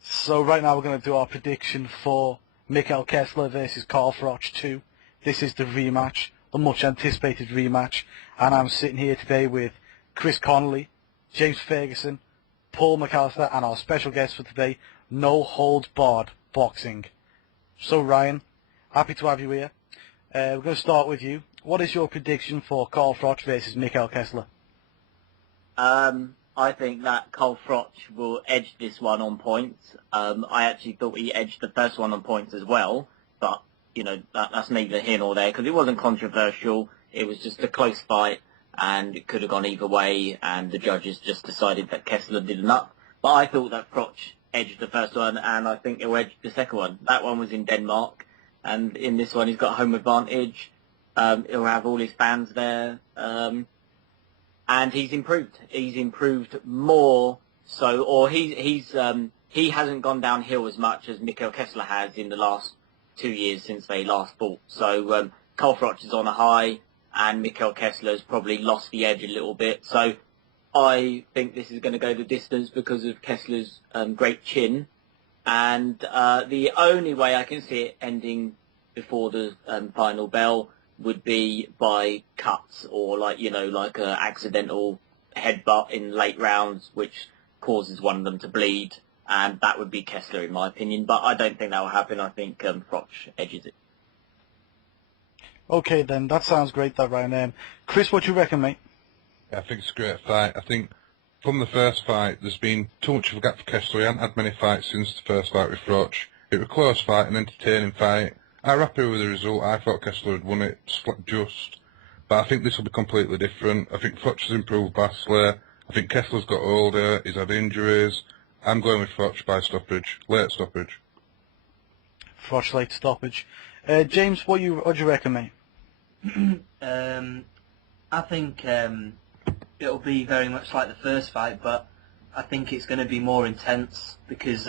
So right now we're going to do our prediction for Mikkel Kessler versus Froch 2. This is the rematch, the much anticipated rematch, and I'm sitting here today with Chris Connolly, James Ferguson, Paul McAllister, and our special guest for today, No Holds Barred Boxing. So Ryan, happy to have you here. We're going to start with you. What is your prediction for Froch versus Mikkel Kessler? I think that Froch will edge this one on points. I actually thought he edged the first one on points as well, but, you know, that's neither here nor there, because it wasn't controversial. It was just a close fight, and it could have gone either way, and the judges just decided that Kessler did enough. But I thought that Froch edged the first one, and I think he'll edge the second one. That one was in Denmark, and in this one he's got home advantage. He'll have all his fans there. And he's improved. He's improved more so, or he hasn't gone downhill as much as Mikkel Kessler has in the last 2 years since they last fought. So Froch is on a high, and Mikkel Kessler's probably lost the edge a little bit. So I think this is going to go the distance because of Kessler's great chin. And the only way I can see it ending before the final bell would be by cuts or like an accidental headbutt in late rounds, which causes one of them to bleed, and that would be Kessler in my opinion. But I don't think that will happen. I think Froch edges it. Okay then, that sounds great, that Ryan. Chris, what do you reckon, mate? Yeah, I think it's a great fight. I think from the first fight, there's been too much of a gap for Kessler. He hasn't had many fights since the first fight with Froch. It was a close fight, an entertaining fight. I'm happy with the result. I thought Kessler had won it just, but I think this will be completely different. I think Froch has improved vastly. I think Kessler's got older. He's had injuries. I'm going with Froch by stoppage, late stoppage. Froch late stoppage. James, what do you reckon, mate? I think it'll be very much like the first fight, but I think it's going to be more intense because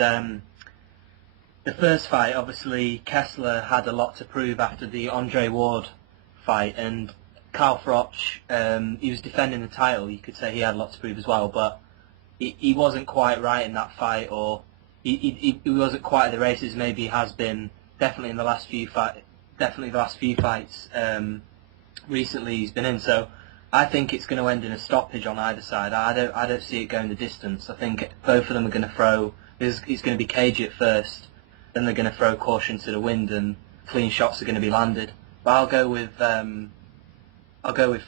the first fight, obviously, Kessler had a lot to prove after the Andre Ward fight, and Froch, he was defending the title. You could say he had a lot to prove as well, but he wasn't quite right in that fight, or he wasn't quite at the races maybe he has been. Definitely in the last few fights recently he's been in. So I think it's going to end in a stoppage on either side. I don't see it going the distance. I think both of them are going to throw. It's going to be cagey at first. Then they're going to throw caution to the wind, and clean shots are going to be landed. But I'll go with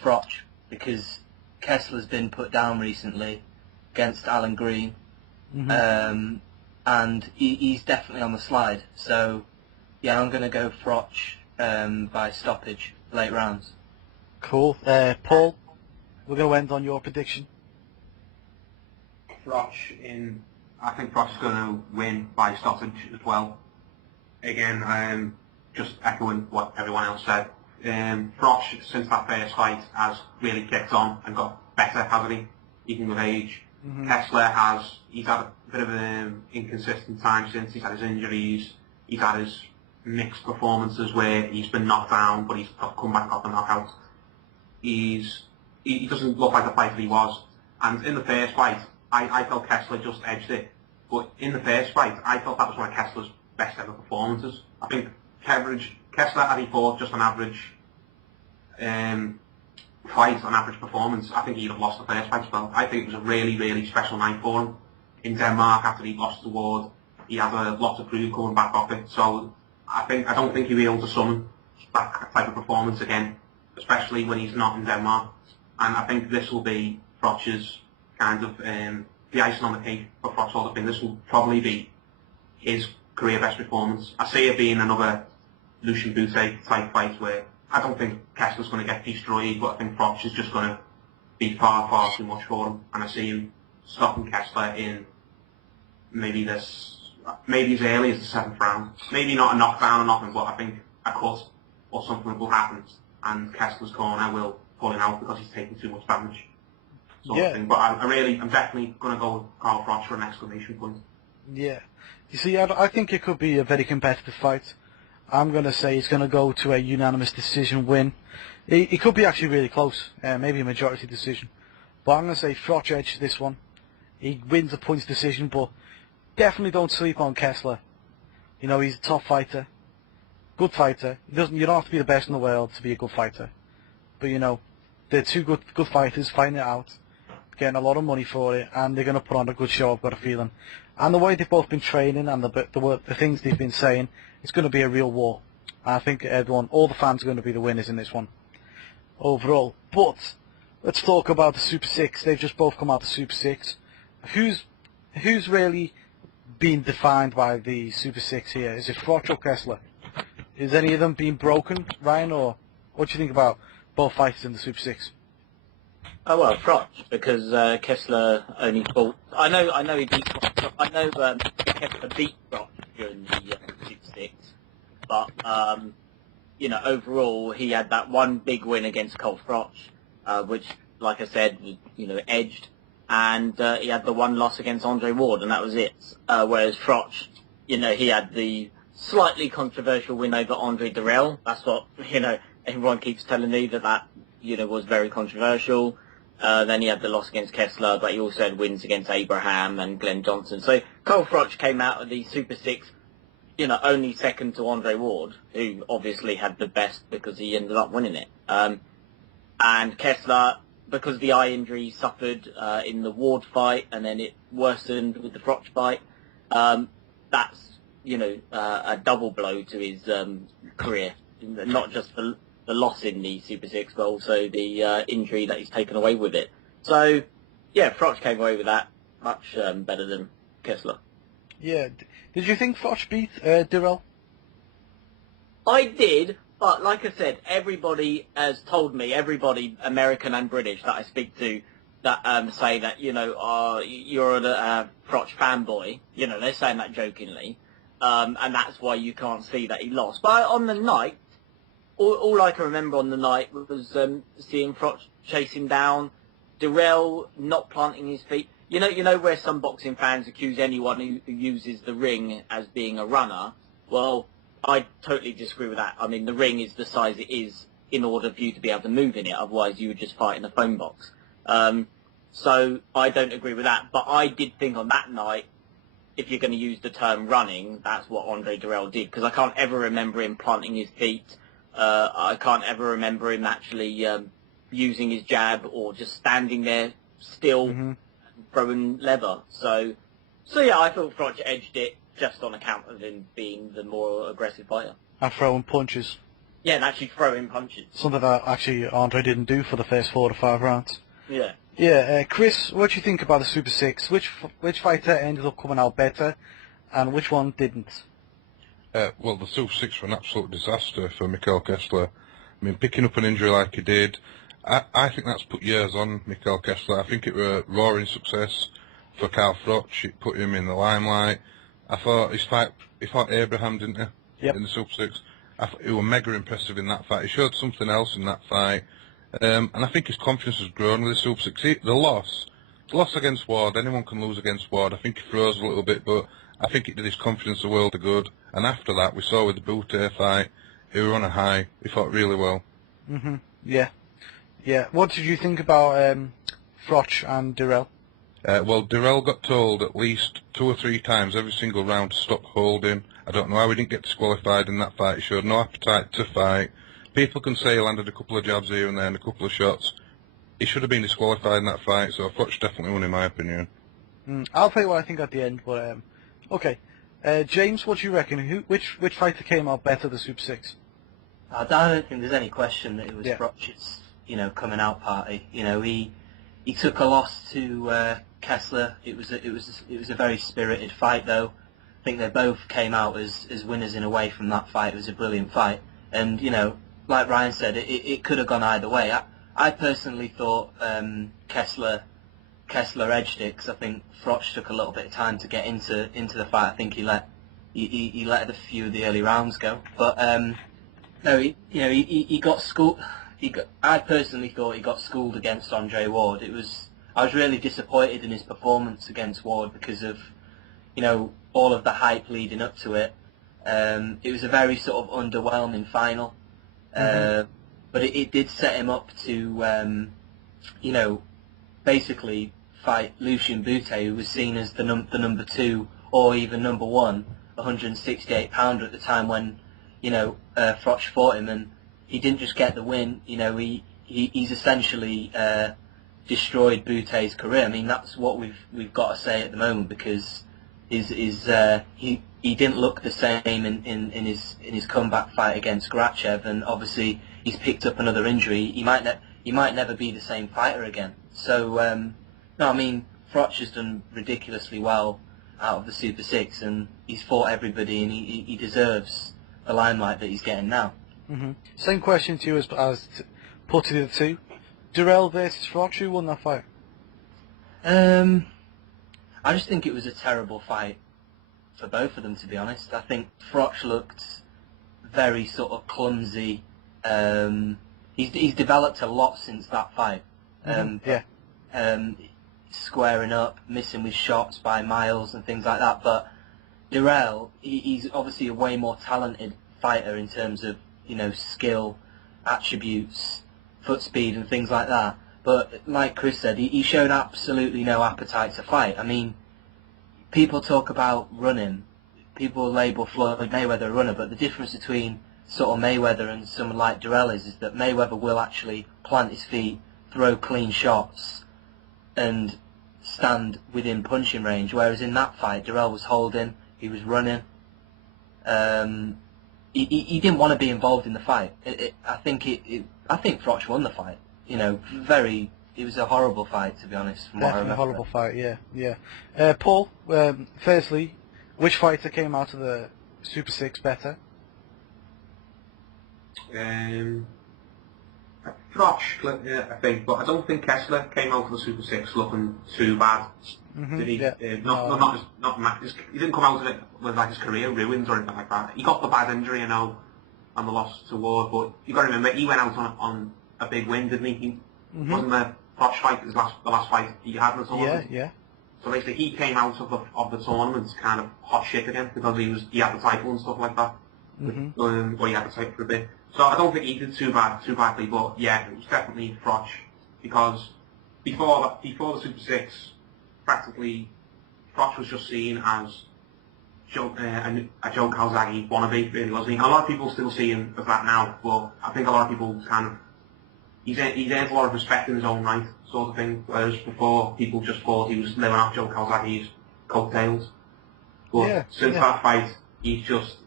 Froch because Kessler's been put down recently against Alan Green, and he's definitely on the slide. So yeah, I'm going to go Froch by stoppage, late rounds. Cool. Paul, we're going to end on your prediction. I think Froch is going to win by stoppage as well. Again, just echoing what everyone else said. Froch, since that first fight, has really kicked on and got better, hasn't he? Even with age. Kessler he's had a bit of an inconsistent time since. He's had his injuries. He's had his mixed performances where he's been knocked down, but he's come back off the knockout. He doesn't look like the fighter he was. And in the first fight, I felt Kessler just edged it. But in the first fight, I felt that was one of Kessler's best ever performances. I think Kessler, had he fought just an average fight, an average performance, I think he'd have lost the first fight as well. I think it was a really, really special night for him. In Denmark, after he lost the Ward, he had a lot to prove coming back off it. So I don't think he'll be able to summon that type of performance again, especially when he's not in Denmark. And I think this will be Froch's kind of the icing on the cake for Froch. I think this will probably be his career best performance. I see it being another Lucian Bute type fight where I don't think Kessler's going to get destroyed, but I think Froch is just going to be far, far too much for him. And I see him stopping Kessler in maybe as early as the 7th round. Maybe not a knockdown or nothing, but I think a cut or something will happen, and Kessler's corner will pull him out because he's taking too much damage. Sort of thing. But I'm definitely going to go with Froch for an exclamation point. Yeah. You see, I think it could be a very competitive fight. I'm going to say it's going to go to a unanimous decision win. It could be actually really close, maybe a majority decision. But I'm going to say Froch edges this one. He wins a points decision, but definitely don't sleep on Kessler. You know, he's a top fighter, good fighter. You don't have to be the best in the world to be a good fighter. But you know, they're two good fighters fighting it out, getting a lot of money for it, and they're going to put on a good show, I've got a feeling. And the way they've both been training and the things they've been saying, it's going to be a real war. I think all the fans are going to be the winners in this one, overall. But let's talk about the Super Six. They've just both come out of the Super Six. Who's really been defined by the Super Six here? Is it Froch or Kessler? Is any of them being broken, Ryan, or what do you think about both fighters in the Super Six? Oh well, Froch, because Kessler only fought. I know he beat. I know Kessler beat Froch during the Super Six, but you know, overall he had that one big win against Cole Froch, which, like I said, was, you know, edged, and he had the one loss against Andre Ward, and that was it. Whereas Froch, you know, he had the slightly controversial win over Andre Dirrell. That's what, you know, everyone keeps telling me that you know, was very controversial. Then he had the loss against Kessler, but he also had wins against Abraham and Glenn Johnson. So Cole Froch came out of the Super Six, you know, only second to Andre Ward, who obviously had the best because he ended up winning it. And Kessler, because the eye injury he suffered in the Ward fight, and then it worsened with the Froch fight, that's, you know, a double blow to his career, not just the loss in the Super Six, but also the injury that he's taken away with it. So, yeah, Froch came away with that much better than Kessler. Yeah. Did you think Froch beat Dirrell? I did, but like I said, everybody has told me, everybody, American and British, that I speak to, that say that, you know, you're a Froch fanboy. You know, they're saying that jokingly, and that's why you can't see that he lost. But on the night, all I can remember on the night was seeing Froch chasing down Dirrell, not planting his feet. You know where some boxing fans accuse anyone who uses the ring as being a runner? Well, I totally disagree with that. I mean, the ring is the size it is in order for you to be able to move in it. Otherwise, you would just fight in a phone box. So I don't agree with that. But I did think on that night, if you're going to use the term running, that's what Andre Dirrell did. Because I can't ever remember him planting his feet. I can't ever remember him actually using his jab or just standing there still, throwing leather. So yeah, I thought Froch edged it just on account of him being the more aggressive fighter. And throwing punches. Yeah, and actually throwing punches. Something that actually Andre didn't do for the first 4 to 5 rounds. Yeah. Yeah, Chris, what do you think about the Super Six? Which fighter ended up coming out better, and which one didn't? Well, the Super Six were an absolute disaster for Mikkel Kessler. I mean, picking up an injury like he did, I think that's put years on Mikkel Kessler. I think it were a roaring success for Carl Froch. It put him in the limelight. I thought he fought Abraham, didn't he? Yep. In the Super Six. I thought he was mega impressive in that fight. He showed something else in that fight. And I think his confidence has grown with the Super Six. The loss against Ward, anyone can lose against Ward. I think he froze a little bit, but I think it did his confidence a world of good. And after that, we saw with the Boutte fight, he was on a high. He fought really well. Yeah. What did you think about Froch and Dirrell? Well, Dirrell got told at least 2 or 3 times every single round to stop holding. I don't know how he didn't get disqualified in that fight. He showed no appetite to fight. People can say he landed a couple of jabs here and there and a couple of shots. He should have been disqualified in that fight, so Froch definitely won in my opinion. I'll tell you what I think at the end, but okay. James, what do you reckon? Which fighter came out better, the Super Six? I don't think there's any question that it was Yeah. Froch's, you know, coming out party. You know, he took a loss to Kessler. It was a very spirited fight, though. I think they both came out as winners in a way from that fight. It was a brilliant fight, and you know, like Ryan said, it could have gone either way. I personally thought Kessler edged it because I think Froch took a little bit of time to get into the fight. I think he let a few of the early rounds go, but no, he got schooled. I personally thought he got schooled against Andre Ward. I was really disappointed in his performance against Ward because of, you know, all of the hype leading up to it. It was a very sort of underwhelming final, but it did set him up to, you know, basically fight Lucien Boutte, who was seen as the number 2 or even number one, 168 pounder at the time when, Froch fought him, and he didn't just get the win. He's essentially destroyed Boute's career. I mean, that's what we've got to say at the moment, because he didn't look the same in his comeback fight against Grachev, and obviously he's picked up another injury. He might never be the same fighter again. So no, I mean, Froch has done ridiculously well out of the Super 6, and he's fought everybody, and he deserves the limelight that he's getting now. Mm-hmm. Same question to you as put to the two. Durrell versus Froch, who won that fight? I just think it was a terrible fight for both of them, to be honest. I think Froch looked very sort of clumsy. He's developed a lot since that fight. Squaring up, missing with shots by miles and things like that. But Durrell, he's obviously a way more talented fighter in terms of skill, attributes, foot speed and things like that. But like Chris said, he showed absolutely no appetite to fight. I mean, people talk about running. People label Floyd Mayweather a runner, but the difference between sort of Mayweather and someone like Durrell is that Mayweather will actually plant his feet, throw clean shots, and stand within punching range. Whereas in that fight, Durrell was holding, he was running. He didn't want to be involved in the fight. I think Froch won the fight. It was a horrible fight, to be honest. From what I remember. A horrible fight, yeah. Paul, firstly, which fighter came out of the Super 6 better? Froch, I think, but I don't think Kessler came out of the Super 6 looking too bad. Mm-hmm, Did he? yeah. He didn't come out of it with his career ruined or anything like that. He got the bad injury, I know, and the loss to Ward, but you got to remember he went out on a big win, didn't he? Wasn't the Froch fight the last fight he had in the tournament? Yeah. So basically, he came out of the tournament kind of hot shit again because he had the title and stuff like that. Or he had the title for a bit. So I don't think he did too badly, but yeah, it was definitely Froch, because before the Super 6, practically Froch was just seen as a Joe Calzaghe wannabe, really, wasn't he? And a lot of people still see him as that now, but I think a lot of people he's earned a lot of respect in his own right, sort of thing, whereas before people just thought he was living off Joe Calzaghe's coattails. But since that fight, he's just,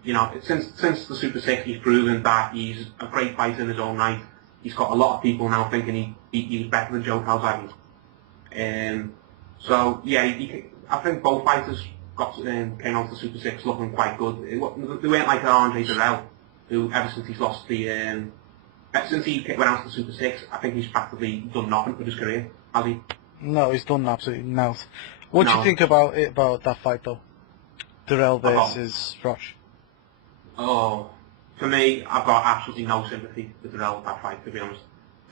since the Super 6, he's proven that he's a great fighter in his own right. He's got a lot of people now thinking he was better than Joe Calzaghe. So, yeah, I think both fighters came out of the Super 6 looking quite good. They weren't like Andre Durrell, who ever since he's lost since he went out to the Super 6, I think he's practically done nothing for his career, has he? No, he's done absolutely nothing. What do you think about that fight, though? Durrell versus Froch? Oh, for me, I've got absolutely no sympathy with Durrell with that fight, to be honest.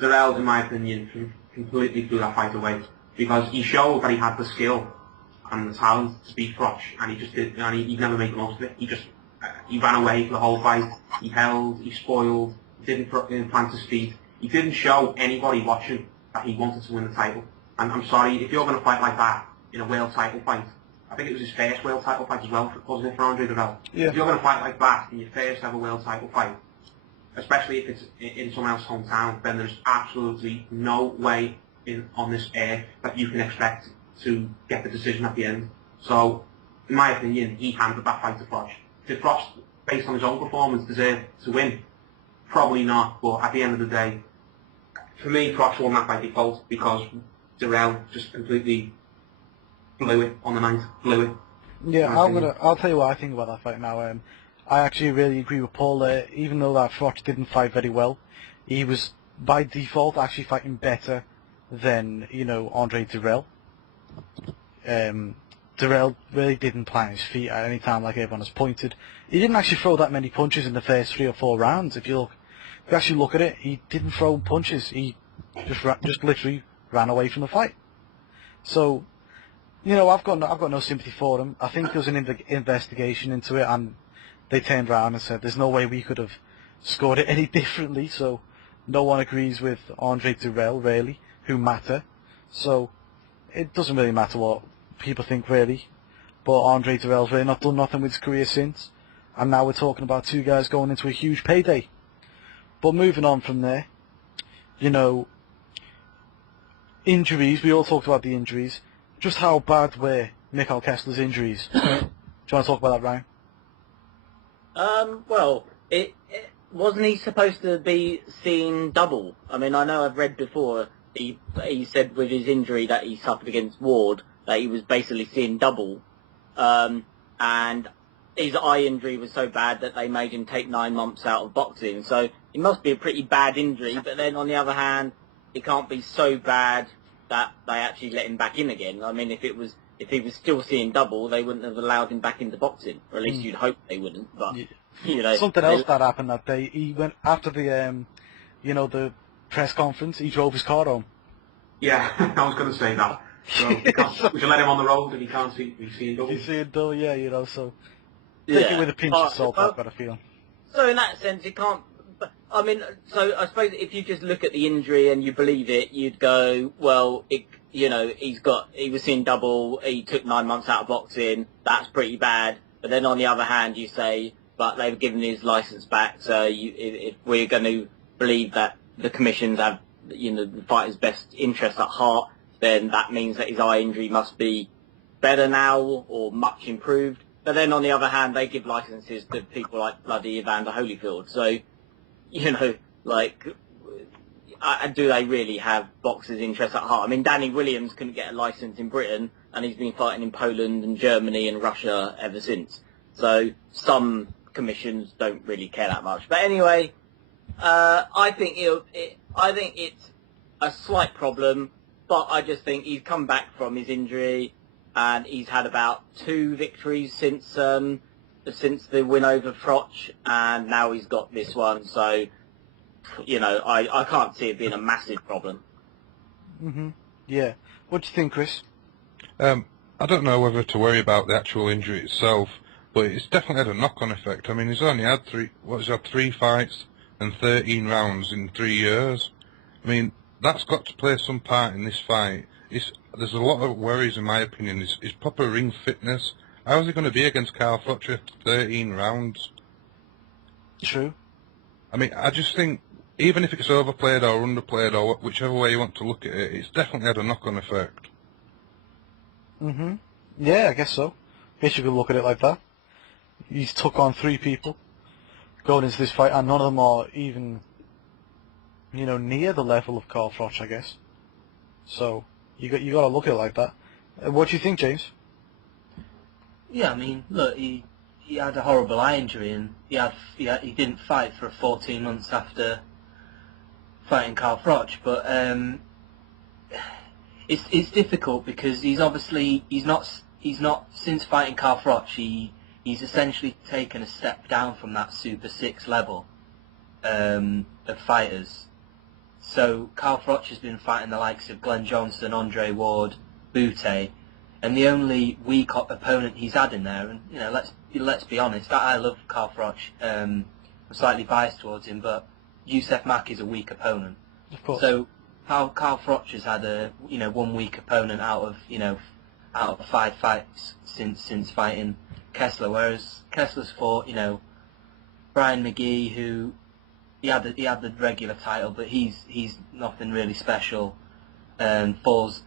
Durrell, in my opinion, completely threw that fight away, because he showed that he had the skill and the talent to beat Froch, and he just did, and he never made the most of it. He ran away for the whole fight. He held, he spoiled, didn't plant his feet. He didn't show anybody watching that he wanted to win the title. And I'm sorry, if you're going to fight like that in a world title fight, I think it was his first world title fight as well, wasn't it, for Andre Durrell? Yeah. If you're going to fight like that in your first ever world title fight, especially if it's in someone else's hometown, then there's absolutely no way on this earth that you can expect to get the decision at the end. So, in my opinion, he handed that fight to Froch. Did Froch, based on his own performance, deserve to win? Probably not, but at the end of the day, for me, Froch won that by default, because Durrell just completely blew it on the night. Blew it. Yeah, I'll tell you what I think about that fight now. I actually really agree with Paul there. Even though that Froch didn't fight very well, he was by default actually fighting better than Andre Durrell. Durrell really didn't plant his feet at any time like everyone has pointed. He didn't actually throw that many punches in the first 3 or 4 rounds. If you actually look at it, he didn't throw punches. He just literally ran away from the fight. So, I've got no sympathy for him. I think there was an investigation into it, and they turned around and said there's no way we could have scored it any differently. So, no one agrees with Andre Durrell really, who matter. So, it doesn't really matter what people think really. but Andre Dirrell's really not done nothing with his career since, and now we're talking about two guys going into a huge payday. But moving on from there, you know, injuries, we all talked about the injuries. Just how bad were Mikkel Kessler's injuries? Do you want to talk about that, Ryan? Well, it wasn't he supposed to be seeing double? I mean, I know I've read before, he said with his injury that he suffered against Ward, that he was basically seeing double, and his eye injury was so bad that they made him take 9 months out of boxing. So it must be a pretty bad injury, but then on the other hand, it can't be so bad that they actually let him back in again. I mean, if he was still seeing double, they wouldn't have allowed him back into boxing, or at least you'd hope they wouldn't. But you know, something else that happened that day. He went after the, the press conference. He drove his car home. Yeah, I was going to say that. So we should let him on the road, and he can't see. He's seeing double. He's seeing double, yeah. So take it with a pinch of salt. I've got a fefeeling. So in that sense, it can't. I mean, so I suppose if you just look at the injury and you believe it, you'd go, well, he was seeing double, he took 9 months out of boxing, that's pretty bad. But then on the other hand, you say, but they've given his license back, so if we're going to believe that the commissions have, the fighter's best interest at heart, then that means that his eye injury must be better now or much improved. But then on the other hand, they give licenses to people like bloody Evander Holyfield. So, do they really have boxers' interests at heart? I mean, Danny Williams couldn't get a license in Britain, and he's been fighting in Poland and Germany and Russia ever since. So some commissions don't really care that much. But anyway, I think it's a slight problem, but I just think he's come back from his injury, and he's had about 2 victories since the win over Froch, and now he's got this one. So, I can't see it being a massive problem. Yeah. What do you think, Chris? I don't know whether to worry about the actual injury itself, but it's definitely had a knock-on effect. I mean, he's only had 3 fights and 13 rounds in 3 years. I mean, that's got to play some part in this fight. There's a lot of worries, in my opinion. His proper ring fitness. How is he going to be against Carl Froch after 13 rounds? True. I mean, I just think, even if it's overplayed or underplayed or whichever way you want to look at it, it's definitely had a knock-on effect. Yeah, I guess so. I guess you could look at it like that. He's took on 3 people going into this fight, and none of them are even, near the level of Carl Froch, I guess. So you got to look at it like that. What do you think, James? Yeah, I mean, look, he had a horrible eye injury, and he didn't fight for 14 months after fighting Carl Froch. But it's difficult because he's not since fighting Carl Froch, he's essentially taken a step down from that Super 6 level of fighters. So Carl Froch has been fighting the likes of Glenn Johnson, Andre Ward, Butte, and the only weak opponent he's had in there, and let's be honest, I love Carl Froch. I'm slightly biased towards him, but Youssef Mack is a weak opponent. Of course. So Carl Froch has had one weak opponent out of 5 fights since fighting Kessler, whereas Kessler's fought Brian McGee, who he had the regular title, but he's nothing really special, and falls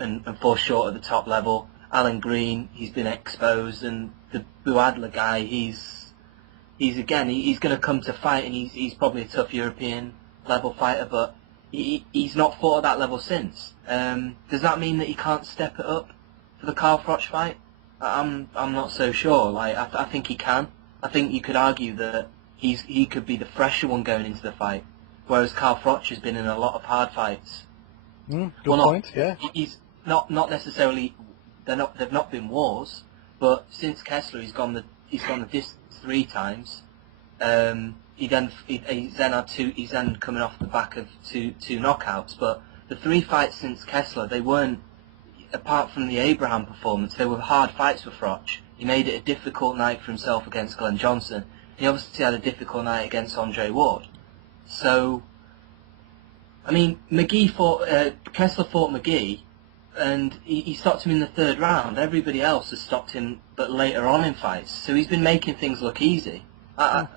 short at the top level. Alan Green, he's been exposed, and the Buadler guy, he's going to come to fight, and he's probably a tough European level fighter, but he's not fought at that level since. Does that mean that he can't step it up for the Carl Froch fight? I'm not so sure. I think he can. I think you could argue that he could be the fresher one going into the fight, whereas Carl Froch has been in a lot of hard fights. Good point. Yeah. He's not necessarily. They've not been wars, but since Kessler, he's gone the distance 3 times. He's then coming off the back of two knockouts. But the 3 fights since Kessler, they weren't, apart from the Abraham performance, they were hard fights for Froch. He made it a difficult night for himself against Glenn Johnson. He obviously had a difficult night against Andre Ward. So, I mean, Kessler fought McGee, and he stopped him in the 3rd round. Everybody else has stopped him, but later on in fights. So he's been making things look easy. I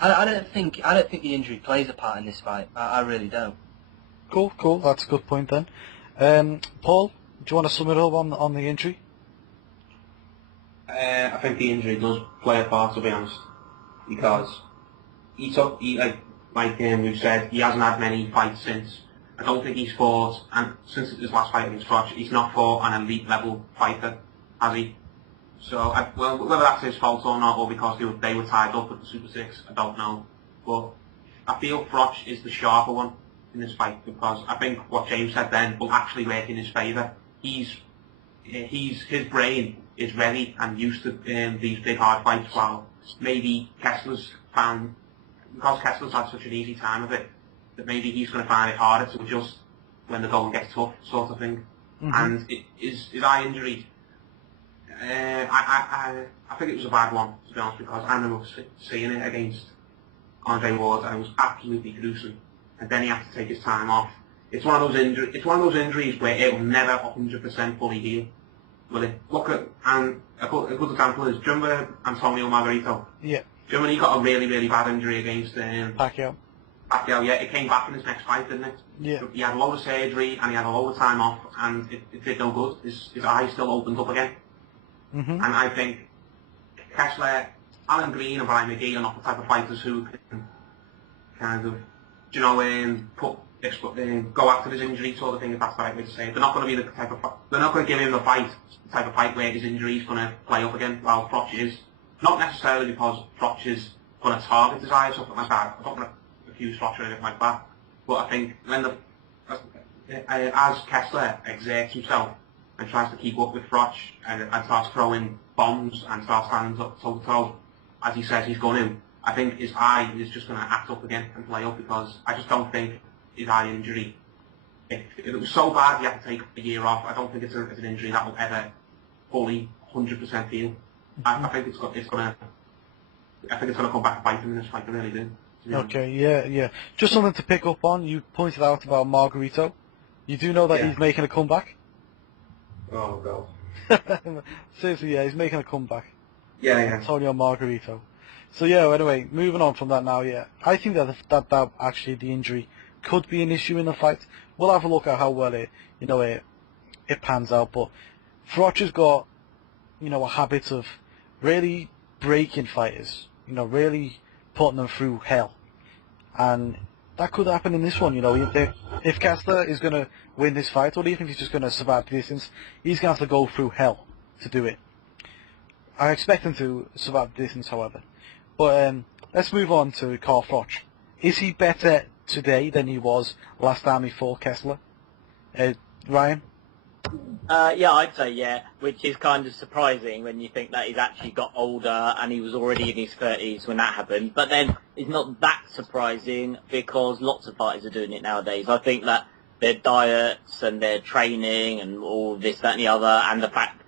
don't think the injury plays a part in this fight. I really don't. Cool. That's a good point then. Paul, do you want to sum it up on the injury? I think the injury does play a part, to be honest, because like we've said, he hasn't had many fights since. I don't think he's fought, and since his last fight against Froch, he's not fought an elite level fighter, has he? So, well, whether that's his fault or not, or because they were tied up at the Super 6, I don't know. But I feel Froch is the sharper one in this fight, because I think what James said then will actually work in his favour. His brain is ready and used to these big hard fights, while maybe Kessler's found, because Kessler's had such an easy time of it, that maybe he's going to find it harder to adjust when the going gets tough, sort of thing. Mm-hmm. And his eye injury, I think it was a bad one, to be honest, because I remember seeing it against Andre Ward, and it was absolutely gruesome. And then he had to take his time off. It's one of those injuries where it will never 100% fully heal, will it? Look at, and a good example is, do you remember Antonio Margarito? Yeah. Do you remember he got a really, really bad injury against Pacquiao? Pacquiao, yeah. It came back in his next fight, didn't it? Yeah. He had a load of surgery and he had a load of time off, and it did no good. His eyes still opened up again. Mm-hmm. And I think Kessler, Alan Green and Brian McGee are not the type of fighters who can kind of, go after his injury sort of thing, if that's the right way to say it. They're not going to be the type of, they're not going to give him the type of fight where his injury is going to play up again, while Froch is. Not necessarily because Froch is going to target his eye or something like that. I'm not going to accuse Froch or anything like that. But I think when as Kessler exerts himself and tries to keep up with Froch and starts throwing bombs and starts standing up toe-to-toe, as he says he's going to, I think his eye is just going to act up again and play up, because I just don't think his eye injury, if it was so bad he had to take a year off, I don't think it's an injury that will ever fully 100% heal. I think it's going to come back and bite him in this fight, I really do. Okay, yeah. Just something to pick up on, you pointed out about Margarito. You do know that he's making a comeback? Oh, God. Seriously, yeah, he's making a comeback. Yeah. Antonio Margarito. So yeah, anyway, moving on from that now, yeah. I think that actually the injury could be an issue in the fight. We'll have a look at how well it pans out, but Froch has got, a habit of really breaking fighters, really putting them through hell. And that could happen in this one, if Kessler is going to win this fight, or even if he's just going to survive the distance, he's going to have to go through hell to do it. I expect him to survive the distance, however. But let's move on to Carl Froch. Is he better today than he was last time he fought Kessler? Ryan? Yeah, I'd say yeah, which is kind of surprising when you think that he's actually got older and he was already in his 30s when that happened. But then it's not that surprising because lots of fighters are doing it nowadays. I think that their diets and their training and all this, that and the other, and the fact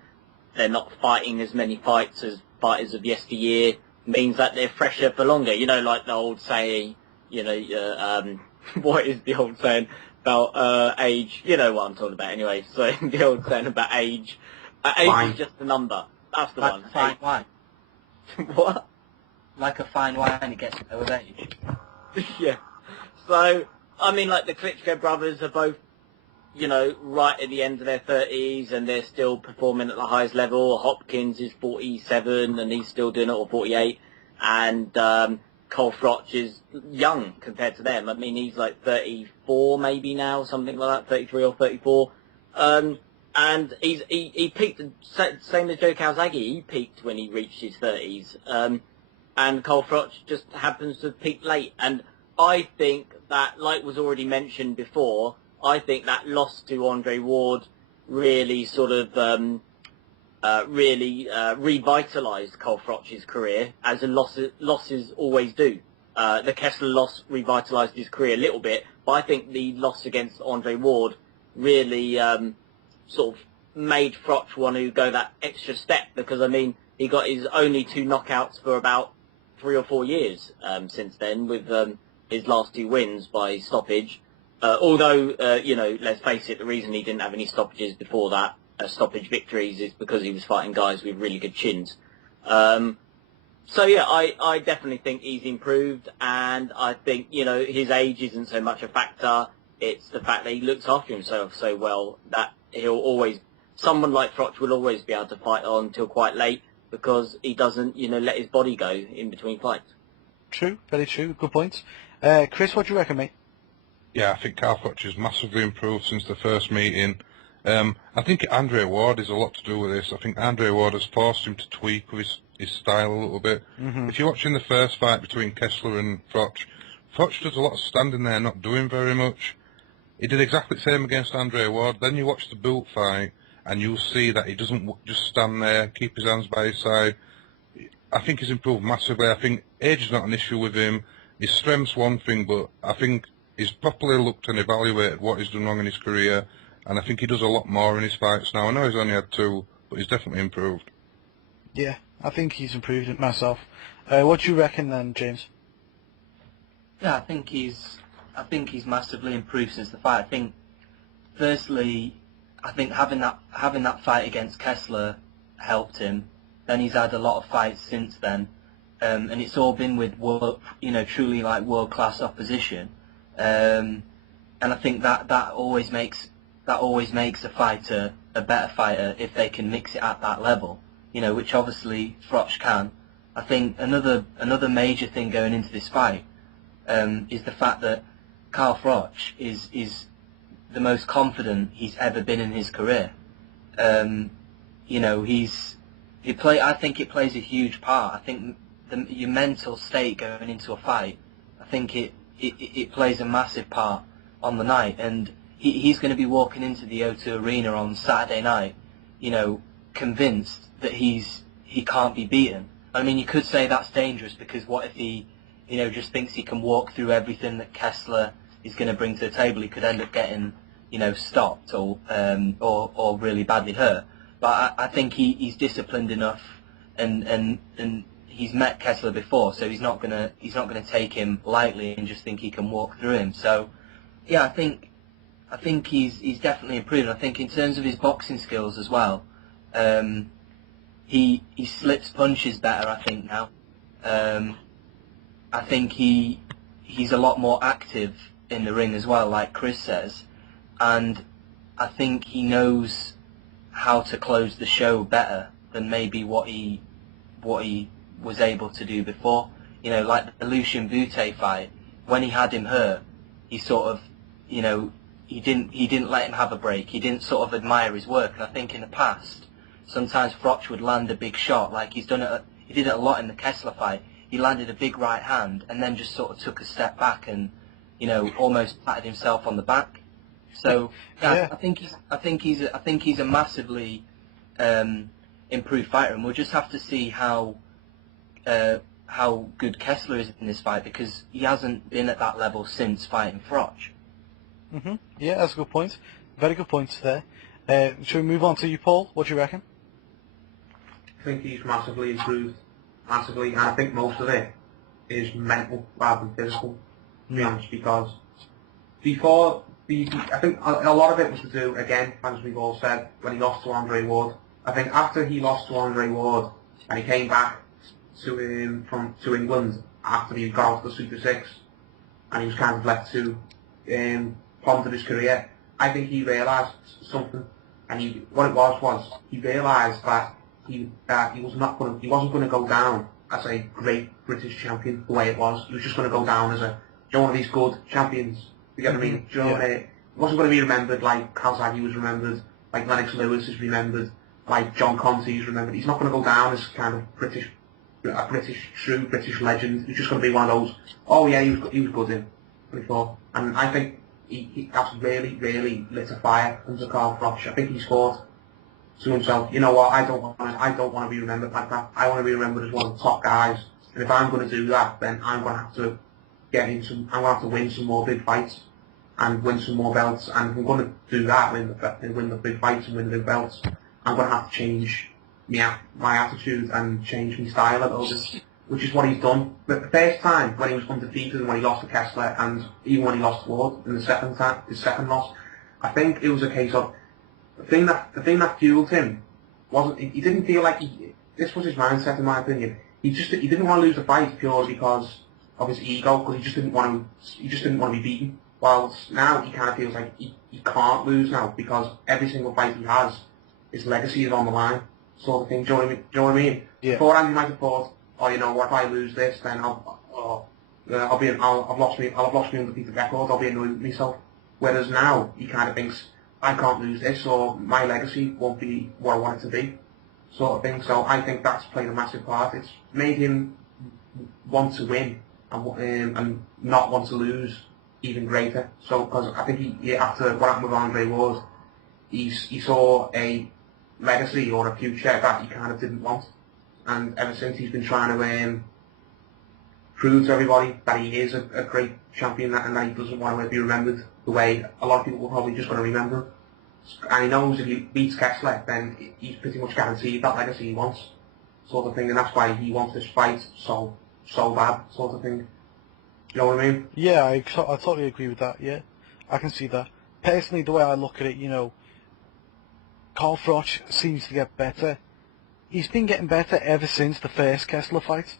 they're not fighting as many fights as fighters of yesteryear means that they're fresher for longer. Like the old saying, what is the old saying about age? You know what I'm talking about anyway. So the old saying about age. Age is just a number. That's the one. Fine wine. What? Like a fine wine, it gets better with age. Yeah. So, like the Klitschko brothers are both, right at the end of their 30s and they're still performing at the highest level. Hopkins is 47 and he's still doing it, or 48. And Cole Froch is young compared to them. He's like 34 maybe now, something like that, 33 or 34. And he peaked, same as Joe Calzaghe, he peaked when he reached his 30s. And Cole Froch just happens to peak late. And I think that, like was already mentioned before, I think that loss to Andre Ward really sort of revitalised Cole Froch's career, as losses always do. The Kessler loss revitalised his career a little bit, but I think the loss against Andre Ward really sort of made Froch want to go that extra step, because he got his only 2 knockouts for about 3 or 4 years since then, with his last 2 wins by stoppage. Although, let's face it, the reason he didn't have any stoppages before that, stoppage victories, is because he was fighting guys with really good chins. So yeah, I definitely think he's improved, and I think, his age isn't so much a factor. It's the fact that he looks after himself so well that someone like Froch will always be able to fight on until quite late because he doesn't, let his body go in between fights. True, very true. Good point. Chris, what do you reckon, mate? Yeah, I think Carl Froch has massively improved since the first meeting. I think Andre Ward is a lot to do with this. I think Andre Ward has forced him to tweak with his style a little bit. Mm-hmm. If you're watching the first fight between Kessler and Froch, Froch does a lot of standing there, not doing very much. He did exactly the same against Andre Ward. Then you watch the boot fight, and you'll see that he doesn't just stand there, keep his hands by his side. I think he's improved massively. I think age is not an issue with him. His strength's one thing, but I think he's properly looked and evaluated what he's done wrong in his career, and I think he does a lot more in his fights now. I know he's only had 2, but he's definitely improved. Yeah, I think he's improved it myself. What do you reckon then, James? Yeah, I think he's massively improved since the fight. I think, firstly, having that fight against Kessler helped him. Then he's had a lot of fights since then, and it's all been with truly like world-class opposition. And I think that always makes a fighter a better fighter if they can mix it at that level, which obviously Froch can. I think another major thing going into this fight is the fact that Carl Froch is the most confident he's ever been in his career. I think it plays a huge part. I think your mental state going into a fight, I think it plays a massive part on the night, and he's going to be walking into the O2 Arena on Saturday night, convinced that he can't be beaten. I mean, you could say that's dangerous because what if he, just thinks he can walk through everything that Kessler is going to bring to the table? He could end up getting, stopped or really badly hurt. But I think he's disciplined enough, and he's met Kessler before, so he's not gonna take him lightly and just think he can walk through him. So, yeah, I think he's definitely improved. I think in terms of his boxing skills as well, he slips punches better. I think now, I think he's a lot more active in the ring as well, like Chris says, and I think he knows how to close the show better than maybe what he was able to do before. Like the Lucian Butte fight, when he had him hurt, he sort of, he didn't let him have a break. He didn't sort of admire his work. And I think in the past, sometimes Froch would land a big shot, like he did it a lot in the Kessler fight. He landed a big right hand and then just sort of took a step back and, almost patted himself on the back. So yeah. I think he's a massively improved fighter, and we'll just have to see how good Kessler is in this fight, because he hasn't been at that level since fighting Froch. Mm-hmm. Yeah, that's a good point. Very good points there. Shall we move on to you, Paul? What do you reckon? I think he's massively improved, massively, and I think most of it is mental rather than physical, to be honest, because before, I think a lot of it was to do, again, as we've all said, when he lost to Andre Ward. I think after he lost to Andre Ward, and he came back to England after he got out of the Super 6, and he was kind of left to ponder his career, I think he realised something, and what it was he realised that he wasn't going to go down as a great British champion the way it was. He was just going to go down as one of these good champions. You get what I mean? Do you know what I mean? He wasn't going to be remembered like Calzaghe was remembered, like Lennox Lewis is remembered, like John Conte is remembered. He's not going to go down as kind of true British legend. He's just going to be one of those, oh yeah, he was good in 24. And I think that's really, really lit a fire under Carl Froch. I think he's thought to himself, you know what, I don't want to be remembered like that. I want to be remembered as one of the top guys. And if I'm going to do that, then I'm going to have to win some more big fights and win some more belts. And if I'm going to do that, win the big fights and win the big belts, I'm going to have to change my attitude and change my style a little bit. which is what he's done. But the first time when he was undefeated and when he lost to Kessler, and even when he lost to Ward in the second time, his second loss, I think it was a case of the thing that fueled him wasn't he didn't feel like this was his mindset in my opinion. He didn't want to lose the fight purely because of his ego, because he just didn't want to be beaten. Whilst now he kind of feels like he can't lose now because every single fight he has, his legacy is on the line, sort of thing. Do you know what I mean? Yeah. Beforehand, he might have thought, oh, you know what? If I lose this, then I'll have lost my undefeated record. I'll be annoyed with myself. Whereas now he kind of thinks, I can't lose this, or my legacy won't be what I want it to be, sort of thing. So I think that's played a massive part. It's made him want to win and not want to lose even greater. So because I think he after what happened with Andre Ward, he saw a legacy or a future that he kind of didn't want, and ever since he's been trying to prove to everybody that he is a great champion and that he doesn't want to be remembered the way a lot of people will probably just want to remember him. And he knows if he beats Kessler, then he's pretty much guaranteed that legacy he wants, sort of thing, and that's why he wants this fight so bad, sort of thing. You know what I mean? Yeah, I totally agree with that, yeah. I can see that. Personally, the way I look at it, you know, Carl Froch seems to get better. He's been getting better ever since the first Kessler fight.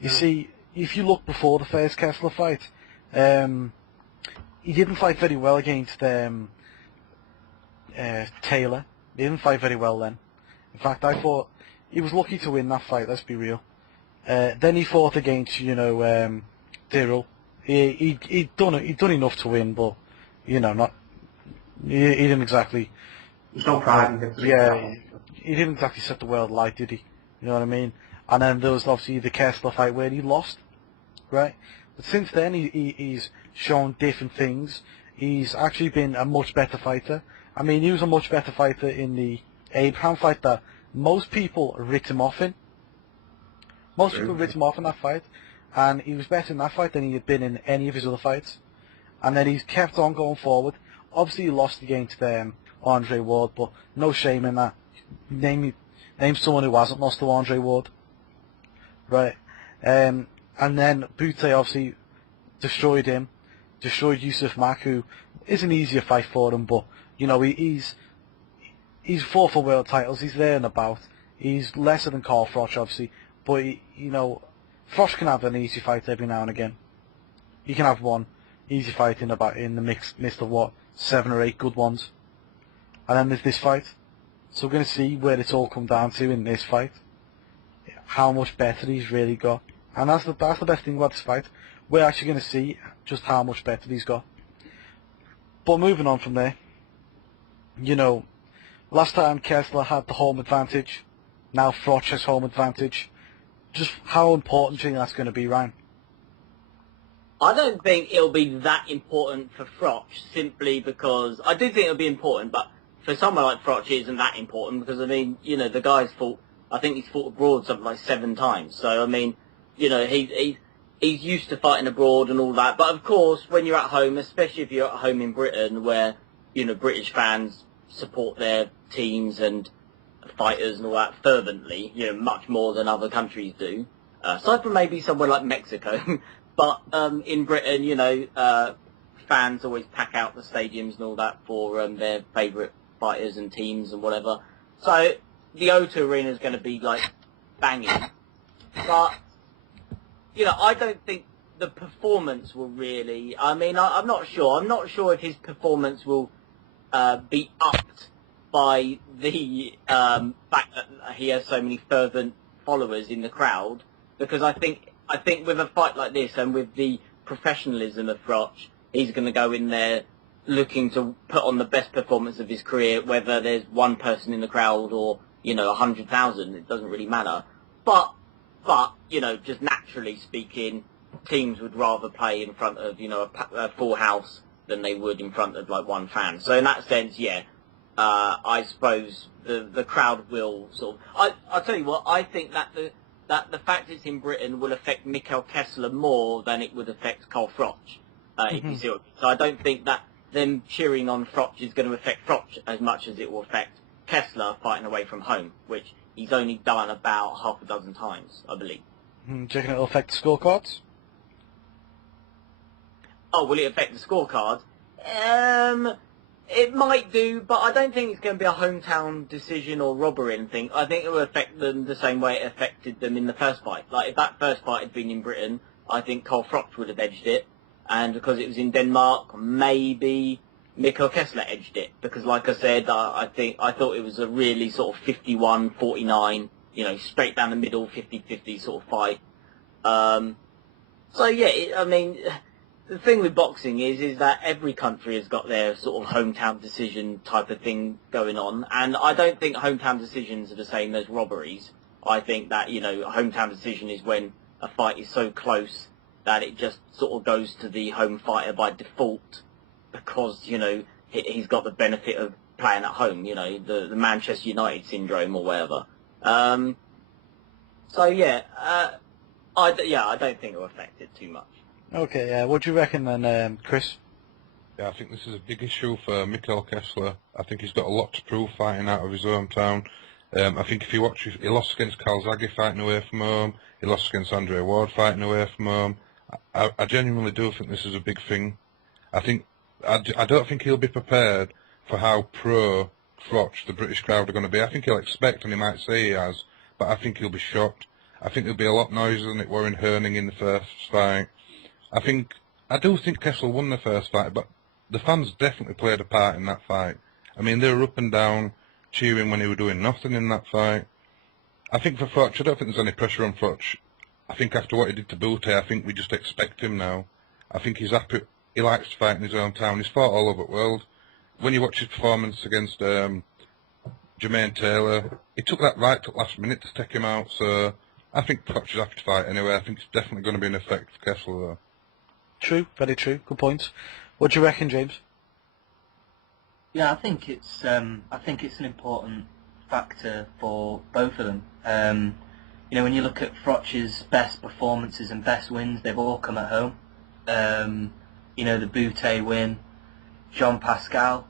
You see, if you look before the first Kessler fight, he didn't fight very well against Taylor. He didn't fight very well then. In fact, I thought he was lucky to win that fight, let's be real. Then he fought against, you know, Dirrell. He'd done enough to win, but, you know, he didn't exactly... There's no pride in victory. Yeah, he didn't exactly set the world alight, did he? You know what I mean? And then there was obviously the Kessler fight where he lost, right? But since then, he's shown different things. He's actually been a much better fighter. I mean, he was a much better fighter in the Abraham fight that most people writ him off in. Most people writ him off in that fight, and he was better in that fight than he had been in any of his other fights. And then he's kept on going forward. Obviously, he lost against Andre Ward, but no shame in that. Name someone who hasn't lost to Andre Ward. Right. And then Butte obviously destroyed him, destroyed Yusuf Mack, who is an easier fight for him, but, you know, he's fought for world titles, he's there and about. He's lesser than Carl Froch, obviously, but, you know, Froch can have an easy fight every now and again. He can have one easy fight in the midst of, what, 7 or 8 good ones. And then there's this fight. So we're going to see where it's all come down to in this fight. How much better he's really got. And that's the best thing about this fight. We're actually going to see just how much better he's got. But moving on from there, you know, last time Kessler had the home advantage. Now Froch has home advantage. Just how important do you think that's going to be, Ryan? I don't think it'll be that important for Froch, simply because I do think it'll be important, but for someone like Froch, it isn't that important because, I mean, you know, the guy's fought, I think he's fought abroad something like 7 times. So, I mean, you know, he's used to fighting abroad and all that. But, of course, when you're at home, especially if you're at home in Britain where, you know, British fans support their teams and fighters and all that fervently, you know, much more than other countries do, aside from maybe somewhere like Mexico. But in Britain, you know, fans always pack out the stadiums and all that for their favourite fighters and teams and whatever. So the O2 Arena is going to be, like, banging. But, you know, I don't think the performance will really... I mean, I'm not sure. I'm not sure if his performance will be upped by the fact that he has so many fervent followers in the crowd. Because I think with a fight like this and with the professionalism of Froch, he's going to go in there looking to put on the best performance of his career, whether there's one person in the crowd or, you know, 100,000, it doesn't really matter. But, you know, just naturally speaking, teams would rather play in front of, you know, a full house than they would in front of, like, one fan. So in that sense, yeah, I suppose the crowd will sort of... I'll tell you what, I think that the fact it's in Britain will affect Mikkel Kessler more than it would affect Carl Froch, if you see what I mean. So I don't think that them cheering on Froch is going to affect Froch as much as it will affect Kessler fighting away from home, which he's only done about half a dozen times, I believe. Do you reckon it'll affect the scorecards? Oh, will it affect the scorecard? It might do, but I don't think it's going to be a hometown decision or robbery or anything. I think it will affect them the same way it affected them in the first fight. Like, if that first fight had been in Britain, I think Carl Froch would have edged it. And because it was in Denmark, maybe Mikkel Kessler edged it. Because, like I said, I thought it was a really sort of 51-49, straight down the middle, 50-50 sort of fight. So, yeah, the thing with boxing is that every country has got their sort of hometown decision type of thing going on, and I don't think hometown decisions are the same as robberies. I think that, a hometown decision is when a fight is so close that it just sort of goes to the home fighter by default because, he's got the benefit of playing at home, the Manchester United syndrome or whatever. So, yeah, I don't think it will affect it too much. Okay, what do you reckon then, Chris? Yeah, I think this is a big issue for Mikkel Kessler. I think he's got a lot to prove fighting out of his hometown. I think if you watch, he lost against Calzaghe fighting away from home. He lost against Andre Ward fighting away from home. I genuinely do think this is a big thing. I don't think he'll be prepared for how pro Froch the British crowd are going to be. I think he'll expect, and he might say he has, but I think he'll be shocked. I think there'll be a lot noisier than it were in Herning in the first fight. I do think Kessler won the first fight, but the fans definitely played a part in that fight. They were up and down, cheering when he was doing nothing in that fight. I think for Froch, I don't think there's any pressure on Froch. I think after what he did to Bute, I think we just expect him now. I think he's happy. He likes to fight in his hometown. He's fought all over the world. When you watch his performance against Jermaine Taylor, he took that right to the last minute to take him out. So I think Froch is happy to fight anyway. I think it's definitely going to be an effect for Kessler though. True, very true. Good point. What do you reckon, James? Yeah, I think it's an important factor for both of them. When you look at Froch's best performances and best wins, they've all come at home. The Bute win, Jean Pascal,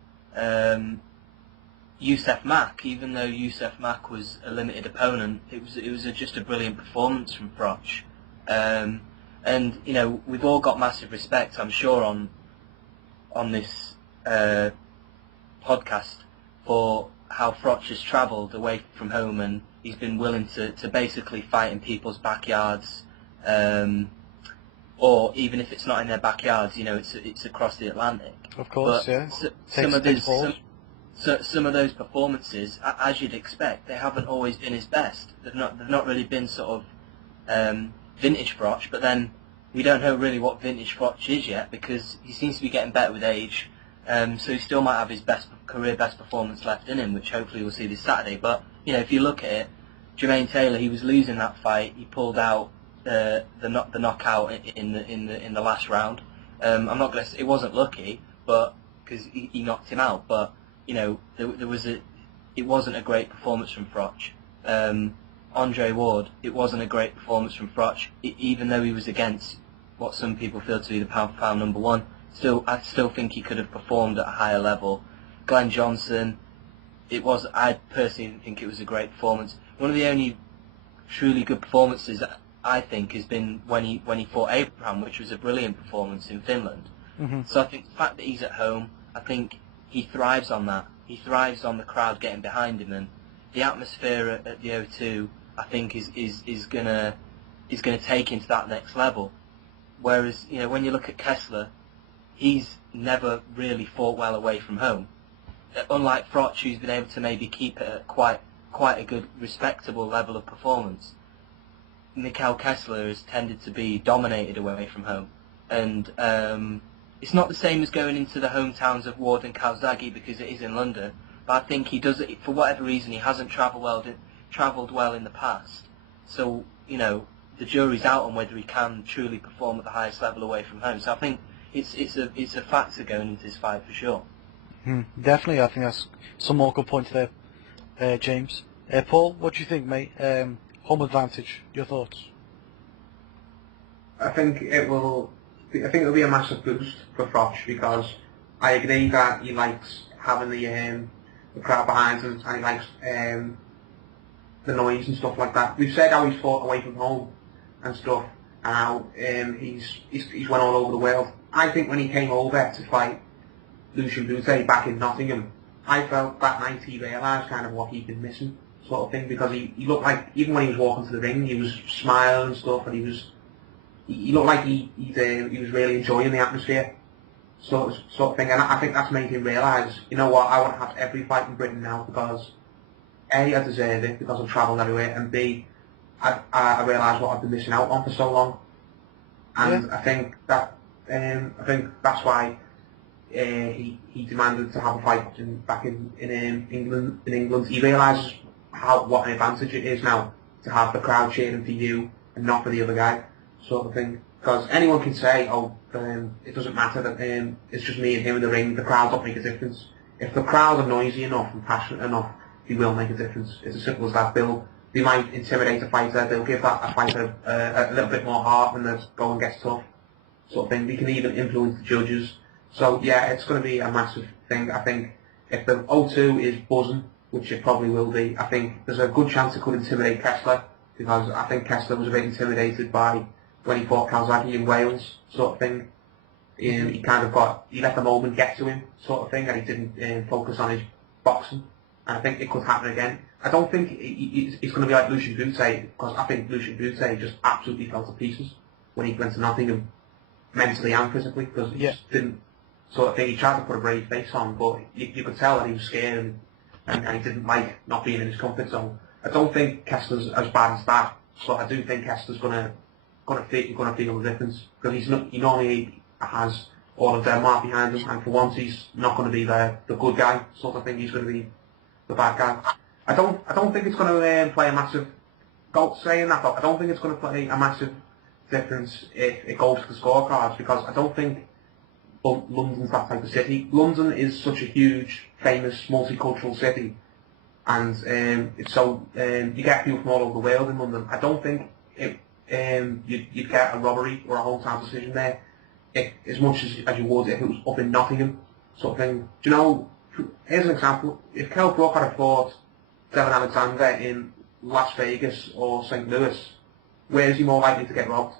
Youssef Mack. Even though Youssef Mack was a limited opponent, it was just a brilliant performance from Froch. And we've all got massive respect, I'm sure, on this podcast for how Froch has travelled away from home, and he's been willing to basically fight in people's backyards, or even if it's not in their backyards, it's across the Atlantic. Of course, but yeah. Some of those performances, as you'd expect, they haven't always been his best. They've not really been sort of vintage Froch, but then we don't know really what vintage Froch is yet because he seems to be getting better with age. So he still might have his career best performance left in him, which hopefully we'll see this Saturday. But if you look at it, Jermaine Taylor, he was losing that fight. He pulled out the knockout in the last round. I'm not gonna say it wasn't lucky, but because he knocked him out. But it wasn't a great performance from Froch. Andre Ward, it wasn't a great performance from Froch, even though he was against what some people feel to be the pound-for-pound number one. I still think he could have performed at a higher level. Glenn Johnson, I personally didn't think it was a great performance. One of the only truly good performances that I think has been when he fought Abraham, which was a brilliant performance in Finland. Mm-hmm. So I think the fact that he's at home, I think he thrives on that. He thrives on the crowd getting behind him, and the atmosphere at the O2, I think, is gonna take him to that next level. Whereas when you look at Kessler, he's never really fought well away from home. Unlike Froch, who's been able to maybe keep it at quite a good, respectable level of performance, Mikkel Kessler has tended to be dominated away from home. And it's not the same as going into the hometowns of Ward and Calzaghe because it is in London. But I think he does it for whatever reason. He hasn't travelled well in the past. So the jury's out on whether he can truly perform at the highest level away from home. So I think it's a factor going into this fight for sure. Definitely, I think that's some more good points there, James. Paul, what do you think, mate? Home advantage. Your thoughts? I think it'll be a massive boost for Froch because I agree that he likes having the crowd behind him and he likes the noise and stuff like that. We've said how he's fought away from home, and stuff, and how he's went all over the world. I think when he came over to fight Lucian Bute back in Nottingham, I felt that night he realised kind of what he'd been missing, sort of thing, because he looked like, even when he was walking to the ring, he was smiling and stuff, and he looked like he was really enjoying the atmosphere, sort of thing, and I think that's made him realise, you know what, I want to have every fight in Britain now, because A, I deserve it, because I've travelled everywhere, and B, I realise what I've been missing out on for so long, and yeah. I think that's why he demanded to have a fight back in England. He realises what an advantage it is now to have the crowd cheering for you and not for the other guy, sort of thing. Because anyone can say, oh, it doesn't matter that it's just me and him in the ring. The crowd don't make a difference. If the crowd are noisy enough and passionate enough, they will make a difference. It's as simple as that. They might intimidate a fighter. They'll give that a fighter a little bit more heart when they go and get tough, sort of thing. They can even influence the judges. So yeah, it's going to be a massive thing. I think if the O2 is buzzing, which it probably will be, I think there's a good chance it could intimidate Kessler, because I think Kessler was a bit intimidated by when he fought Calzaghe in Wales, sort of thing. He kind of he let the moment get to him, sort of thing, and he didn't focus on his boxing. And I think it could happen again. I don't think it's going to be like Lucian Bute, because I think Lucian Bute just absolutely fell to pieces when he went to Nottingham, mentally and physically, because he just didn't. So I think he tried to put a brave face on, but you could tell that he was scared and he didn't like not being in his comfort zone. I don't think Kessler's as bad as that, but I do think Kessler's gonna feel the difference, because he normally has all of Denmark behind him, and for once he's not going to be the good guy, sort of thing. He's going to be the bad guy. I don't think it's going to play a massive. Saying that though, I don't think it's going to play a massive difference if it goes to the scorecards, because I don't think London's that type of city. London is such a huge, famous, multicultural city, and it's so you get people from all over the world in London. I don't think you'd get a robbery or a hometown decision there as much as you would if it was up in Nottingham, sort of thing. Do you know? Here's an example. If Kell Brook had fought Devon Alexander in Las Vegas or St. Louis, where is he more likely to get robbed?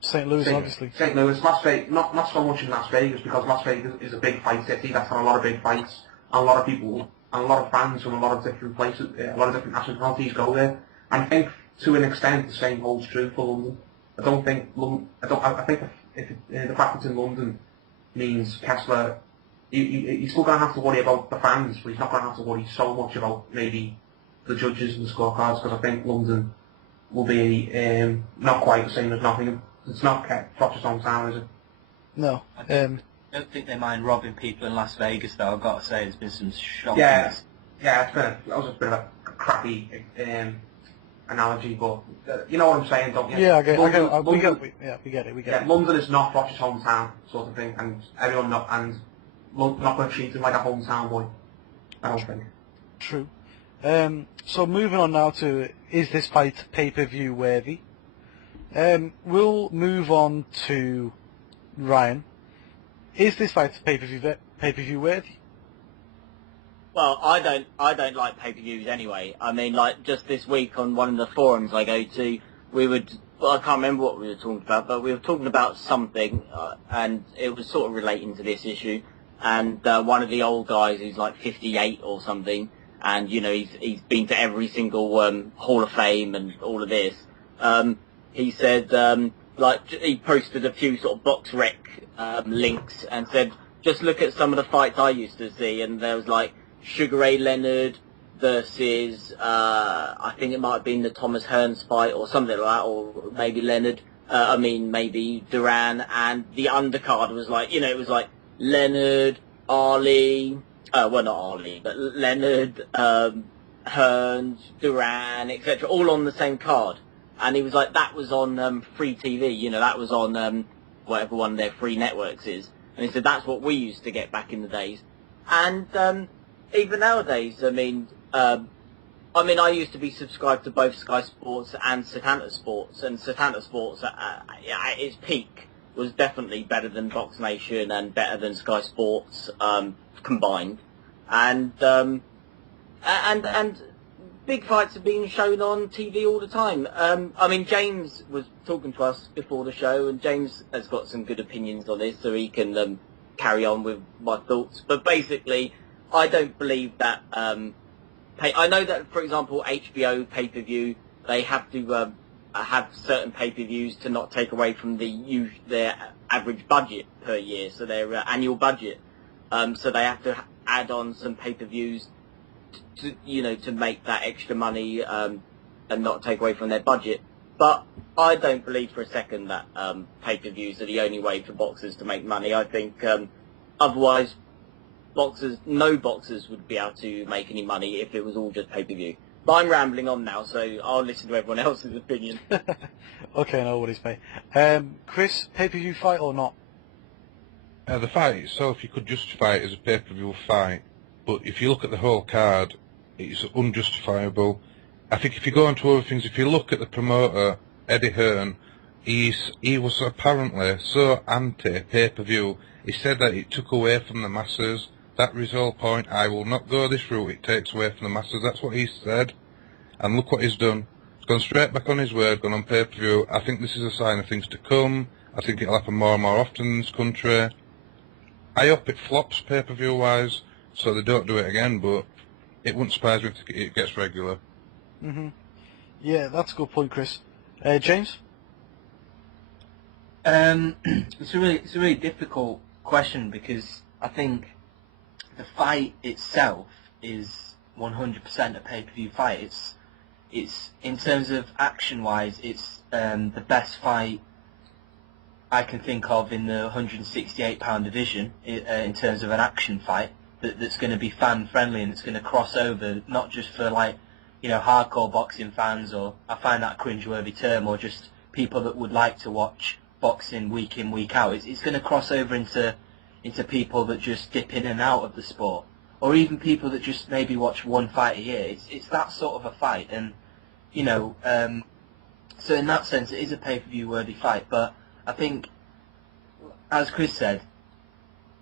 St. Louis, obviously. St. Louis, Las Vegas, not so much in Las Vegas, because Las Vegas is a big fight city. That's had a lot of big fights, and a lot of people, and a lot of fans from a lot of different places, a lot of different nationalities go there. And I think, to an extent, the same holds true for London. I don't think London. I think if the fact it's in London means Kessler, he's still going to have to worry about the fans, but he's not going to have to worry so much about maybe the judges and the scorecards, because I think London will be not quite the same as Nottingham. It's not Froch's hometown, is it? No. I don't think they mind robbing people in Las Vegas, though. I've got to say, there's been some shocking. Yeah, that was a bit of a crappy analogy, but you know what I'm saying, don't you? Yeah, we get it. Yeah, London is not Froch's hometown, sort of thing, and everyone not going to treat him like a hometown boy. I don't think. True. So moving on now to, is this fight pay-per-view worthy? We'll move on to Ryan. Is this fight pay-per-view worthy? Well, I don't like pay-per-views anyway. I mean, like, just this week on one of the forums I go to, I can't remember what we were talking about, but we were talking about something, and it was sort of relating to this issue. And one of the old guys, who's like 58 or something, and you know he's been to every single Hall of Fame and all of this. He said, he posted a few sort of box rec links and said, just look at some of the fights I used to see, and there was like Sugar Ray Leonard versus, I think it might have been the Thomas Hearns fight or something like that, or maybe Leonard, maybe Duran, and the undercard was like, it was like Leonard, Ali, well not Ali, but Leonard, Hearns, Duran, etc., all on the same card. And he was like, that was on free TV, that was on whatever one of their free networks is. And he said, that's what we used to get back in the days. And even nowadays, I used to be subscribed to both Sky Sports and Setanta Sports. And Setanta Sports, at its peak, was definitely better than Box Nation and better than Sky Sports combined. And big fights are being shown on TV all the time. I mean, James was talking to us before the show, and James has got some good opinions on this, so he can carry on with my thoughts. But basically, I don't believe that. I know that, for example, HBO pay-per-view, they have to have certain pay-per-views to not take away from their average budget per year, so their annual budget. So they have to add on some pay-per-views to make that extra money and not take away from their budget. But I don't believe for a second that pay-per-views are the only way for boxers to make money. I think otherwise no boxers would be able to make any money if it was all just pay-per-view. But I'm rambling on now, so I'll listen to everyone else's opinion. Okay, no worries, mate. Chris, pay-per-view fight or not? The fight itself, you could justify it as a pay-per-view fight, but if you look at the whole card, it's unjustifiable. I think if you go on to other things, if you look at the promoter, Eddie Hearn, he was apparently so anti-pay-per-view, he said that it took away from the masses. That was the whole point. I will not go this route, it takes away from the masses. That's what he said. And look what he's done. He's gone straight back on his word, gone on pay-per-view. I think this is a sign of things to come. I think it'll happen more and more often in this country. I hope it flops pay-per-view wise, so they don't do it again, but it wouldn't surprise me if it gets regular. Yeah, that's a good point, Chris. James? It's a really difficult question, because I think the fight itself is 100% a pay-per-view fight. It's in terms of action-wise, it's the best fight I can think of in the 168-pound division in terms of an action fight that's going to be fan-friendly, and it's going to cross over, not just for hardcore boxing fans, or I find that a cringe-worthy term, or just people that would like to watch boxing week in, week out. It's going to cross over into people that just dip in and out of the sport, or even people that just maybe watch one fight a year. It's that sort of a fight, and so in that sense, it is a pay-per-view worthy fight. But I think, as Chris said,